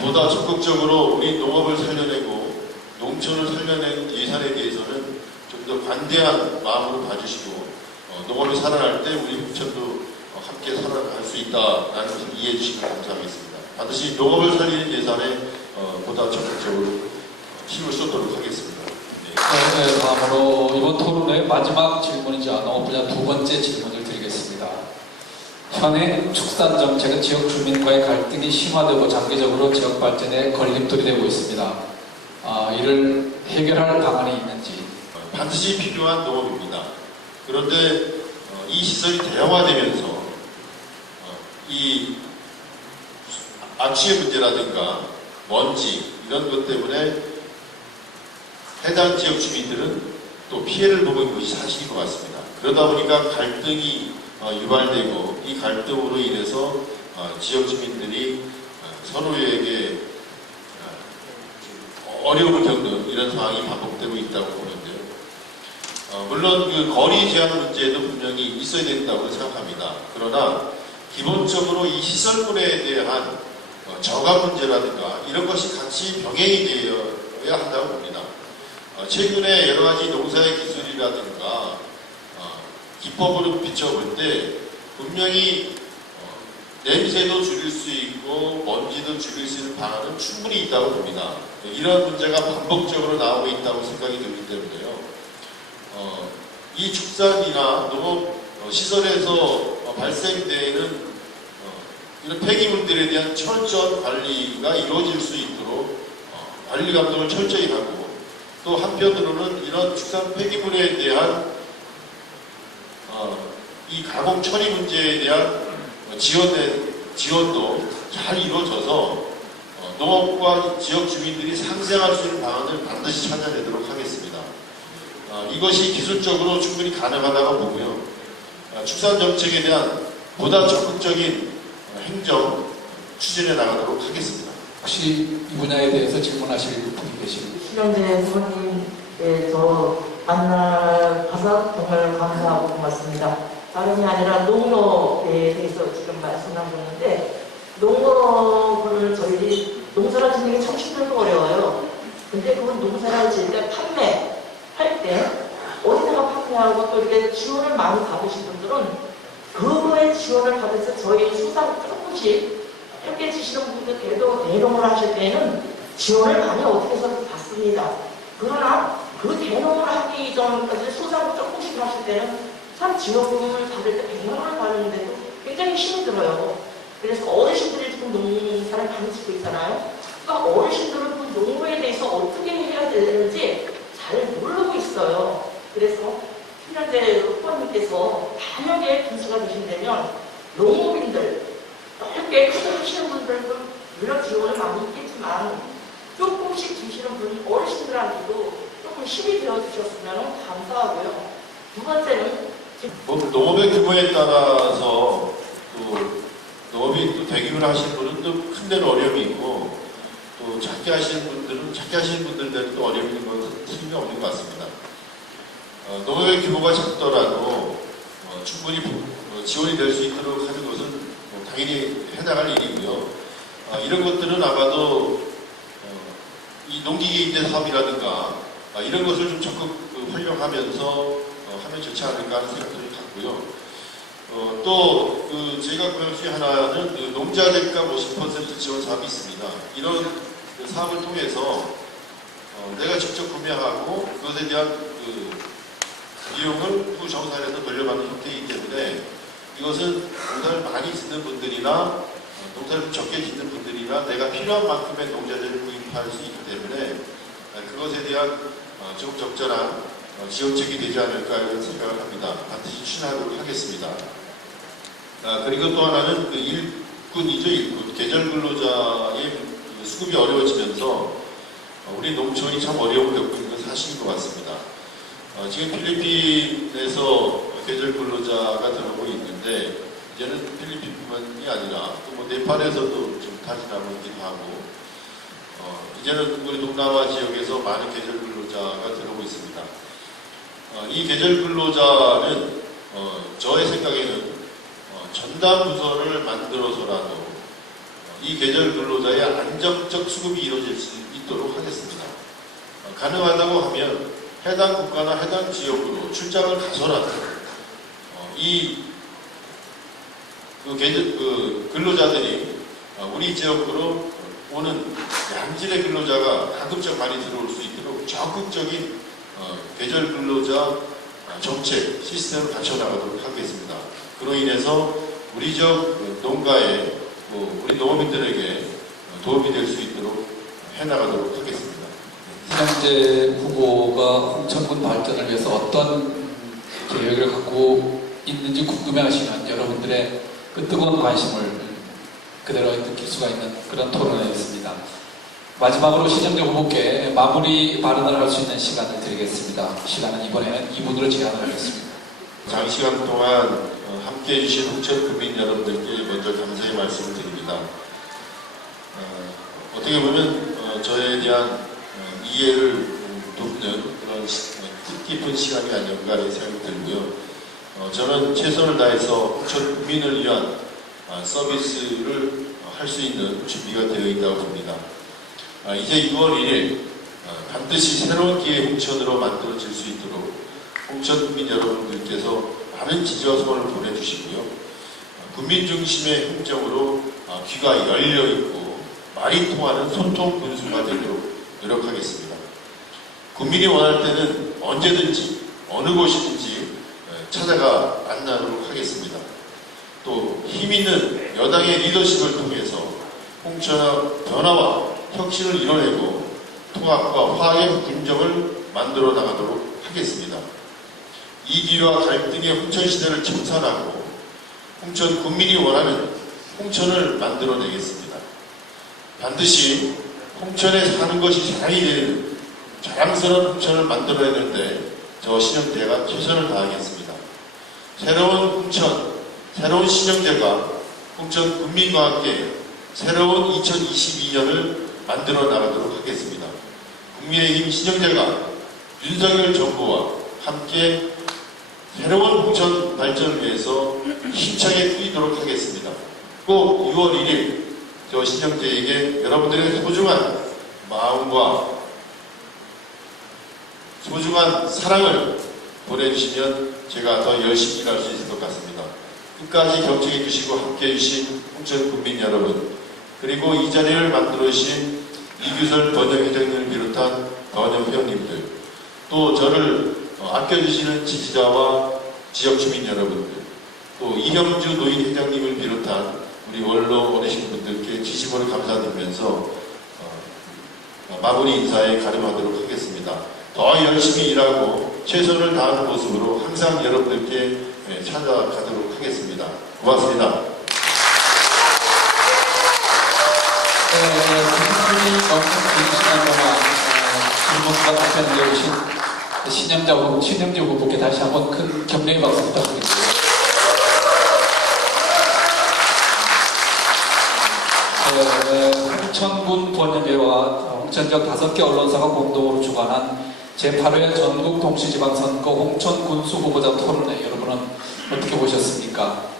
보다 적극적으로 우리 농업을 살려내고 농촌을 살려낸 예산에 대해서는 좀 더 관대한 마음으로 봐주시고 농업이 살아날 때 우리 홍천도 함께 살아갈 수 있다라는 것을 이해해 주시면 감사하겠습니다. 반드시 농업을 살리는 예산에 보다 적극적으로 힘을 쏟도록 하겠습니다. 네, 다음으로 이번 토론의 마지막 질문이자 농업 분야 두 번째 질문을 드리겠습니다. 현행 축산 정책은 지역 주민과의 갈등이 심화되고 장기적으로 지역 발전에 걸림돌이 되고 있습니다. 이를 해결할 방안이 있는지. 반드시 필요한 농업입니다. 그런데 이 시설이 대형화되면서 이 악취의 문제라든가 먼지 이런 것 때문에 해당 지역 주민들은 또 피해를 보고 있는 것이 사실인 것 같습니다. 그러다 보니까 갈등이 유발되고 이 갈등으로 인해서 지역 주민들이 서로에게 어려움을 겪는 이런 상황이 반복되고 있다고 보는데요. 물론 그 거리 제한 문제도 분명히 있어야 된다고 생각합니다. 그러나 기본적으로 이 시설물에 대한 저감 문제라든가 이런 것이 같이 병행이 되어야 한다고 봅니다. 최근에 여러 가지 농사의 기술이라든가 기법으로 비춰볼 때 분명히 냄새도 줄일 수 있고 먼지도 줄일 수 있는 방안은 충분히 있다고 봅니다. 이런 문제가 반복적으로 나오고 있다고 생각이 들기 때문에요. 이 축산이나 농업 시설에서 발생되는 이런 폐기물들에 대한 철저한 관리가 이루어질 수 있도록 관리 감독을 철저히 하고 또 한편으로는 이런 축산 폐기물에 대한 이 가공 처리 문제에 대한 지원도 잘 이루어져서 농업과 지역 주민들이 상생할 수 있는 방안을 반드시 찾아내도록 하겠습니다. 이것이 기술적으로 충분히 가능하다고 보고요. 축산 정책에 대한 보다 적극적인 행정 추진해 나가도록 하겠습니다. 혹시 이 분야에 대해서 질문하실 분이 계십니까? 신영재 부모님, 저 만나봐서 정말 감사하고 고맙습니다. 다름이 아니라 농업에 대해서 지금 말씀한 건데, 농업을 저희들이 농사를 짓는 게 참 힘들고 어려워요. 근데 그건 농사를 지을 때 판매할 때 어디다가 판매하고 또 이렇게 지원을 많이 받으신 분들은 그거에 지원을 받아서 저희 수상 조금씩 함께 지시는 분들께도 대농을 하실 때는 지원을 많이 어떻게 해서 받습니다. 그러나 그 대농을 하기 전까지 수상을 조금씩 하실 때는 참 지원금을 받을 때 100만 원을 받는데도 굉장히 힘이 들어요. 그래서 어르신들이 지금 농사를 많이 짓고 있잖아요. 그러니까 어르신들은 그 농구에 대해서 어떻게 해야 되는지 잘 모르고 있어요. 그래서 신현재 후보님께서 만약에 분수가 되신다면 농업인들 넓게 크게 하시는 분들도 물론 지원을 많이 있겠지만 조금씩 주시는 분 어르신들한테도 조금 힘이 되어주셨으면 감사하고요. 두 번째는 농업의 규모에 따라서 또 농업이 또 대규모로 하시는 분은 또 큰 데는 어려움이 있고 또 작게 하시는 분들은 작게 하시는 분들대로 또 어려움이 있는 것은 틀림이 없는 것 같습니다. 농업의 규모가 작더라도 충분히 지원이 될 수 있도록 하는 것은 당연히 해나갈 일이고요. 이런 것들은 아마도 이 농기계인대 사업이라든가 이런 것을 좀 적극 활용하면서 하면 좋지 않을까 하는 생각들을 갖고요. 또 제가 고용 중에 하나는 농자 대가 50% 지원 사업이 있습니다. 이런 사업을 통해서 내가 직접 구매하고 그것에 대한 비용을 후 정산해서 돌려받는 형태이기 때문에 이것은 농사를 많이 짓는 분들이나 농사를 좀 적게 짓는 분들이나 내가 필요한 만큼의 농자재를 구입할 수 있기 때문에 그것에 대한 좀 적절한 지원책이 되지 않을까 이런 생각을 합니다. 반드시 추진하도록 하겠습니다. 그리고 또 하나는 일꾼이죠. 일꾼. 계절 근로자의 수급이 어려워지면서 우리 농촌이 참 어려움을 겪고 있는 건 사실인 것 같습니다. 지금 필리핀에서 계절 근로자가 들어오고 있는데 이제는 필리핀뿐만이 아니라 또 뭐 네팔에서도 좀 타진하고 있기도 하고 이제는 우리 동남아 지역에서 많은 계절 근로자가 들어오고 있습니다. 이 계절 근로자는 저의 생각에는 전담 부서를 만들어서라도 이 계절 근로자의 안정적 수급이 이루어질 수 있도록 하겠습니다. 가능하다고 하면 해당 국가나 해당 지역으로 출장을 가서라도 근로자들이 우리 지역으로 오는 양질의 근로자가 가급적 많이 들어올 수 있도록 적극적인 계절 근로자 정책 시스템을 갖춰나가도록 하겠습니다. 그로 인해서 우리 지역 농가에 우리 농민들에게 도움이 될 수 있도록 해나가도록 하겠습니다. 현재 후보가 홍천군 발전을 위해서 어떤 계획을 갖고 있는지 궁금해하시는 여러분들의 그 뜨거운 관심을 그대로 느낄 수가 있는 그런 토론회였습니다. 마지막으로 신영재 후보께 마무리 발언을 할 수 있는 시간을 드리겠습니다. 시간은 이번에는 2분으로 제한을 하겠습니다. 장시간 동안 함께해 주신 홍천 국민 여러분들께 먼저 감사의 말씀을 드립니다. 어떻게 보면 저에 대한 이해를 돕는 그런 뜻깊은 시간이 아닌가 생각이 들고요. 저는 최선을 다해서 홍천 국민을 위한 서비스를 할 수 있는 준비가 되어 있다고 봅니다. 이제 6월 1일 반드시 새로운 기회 홍천으로 만들어질 수 있도록 홍천 국민 여러분들께서 많은 지지와 소원을 보내주시고요. 국민 중심의 행정으로 귀가 열려있고 말이 통하는 소통 군수가 되도록 노력하겠습니다. 국민이 원할 때는 언제든지 어느 곳이든지 찾아가 만나도록 하겠습니다. 또 힘있는 여당의 리더십을 통해서 홍천의 변화와 혁신을 이뤄내고 통합과 화해의 군정을 만들어 나가도록 하겠습니다. 이기와 갈등의 홍천시대를 청산하고 홍천 국민이 원하는 홍천을 만들어내겠습니다. 반드시 홍천에 사는 것이 자랑이 되는 자랑스러운 홍천을 만들어내는데 저 신영재가 최선을 다하겠습니다. 새로운 홍천, 새로운 신영재가 홍천 국민과 함께 새로운 2022년을 만들어 나가도록 하겠습니다. 국민의힘 신영재가 윤석열 정부와 함께 새로운 홍천 발전을 위해서 힘차게 뛰도록 하겠습니다. 꼭 6월 1일 저 신영재에게 여러분들의 소중한 마음과 소중한 사랑을 보내주시면 제가 더 열심히 일할 수 있을 것 같습니다. 끝까지 경청해 주시고 함께해 주신 홍천 국민 여러분, 그리고 이 자리를 만들어 주신 이규설 번영회장님을 비롯한 번영 회원님들, 또 저를 아껴주시는 지지자와 지역 주민 여러분들, 또 이형주 노인 회장님을 비롯한 우리 원로 어르신분들께 진심으로 감사드리면서 마무리 인사에 가름하도록 하겠습니다. 더 열심히 일하고 최선을 다하는 모습으로 항상 여러분들께 찾아가도록 하겠습니다. 고맙습니다. 국민이 너무 긴 시간 동안 질문과 답변을 해주신 신영재 후보께 다시 한번 큰 격려의 박수 부탁드립니다. 홍천군 번영회와 홍천 지역 5개 언론사가 공동으로 주관한 제8회 전국 동시지방선거 홍천 군수 후보자 토론회 여러분은 어떻게 보셨습니까?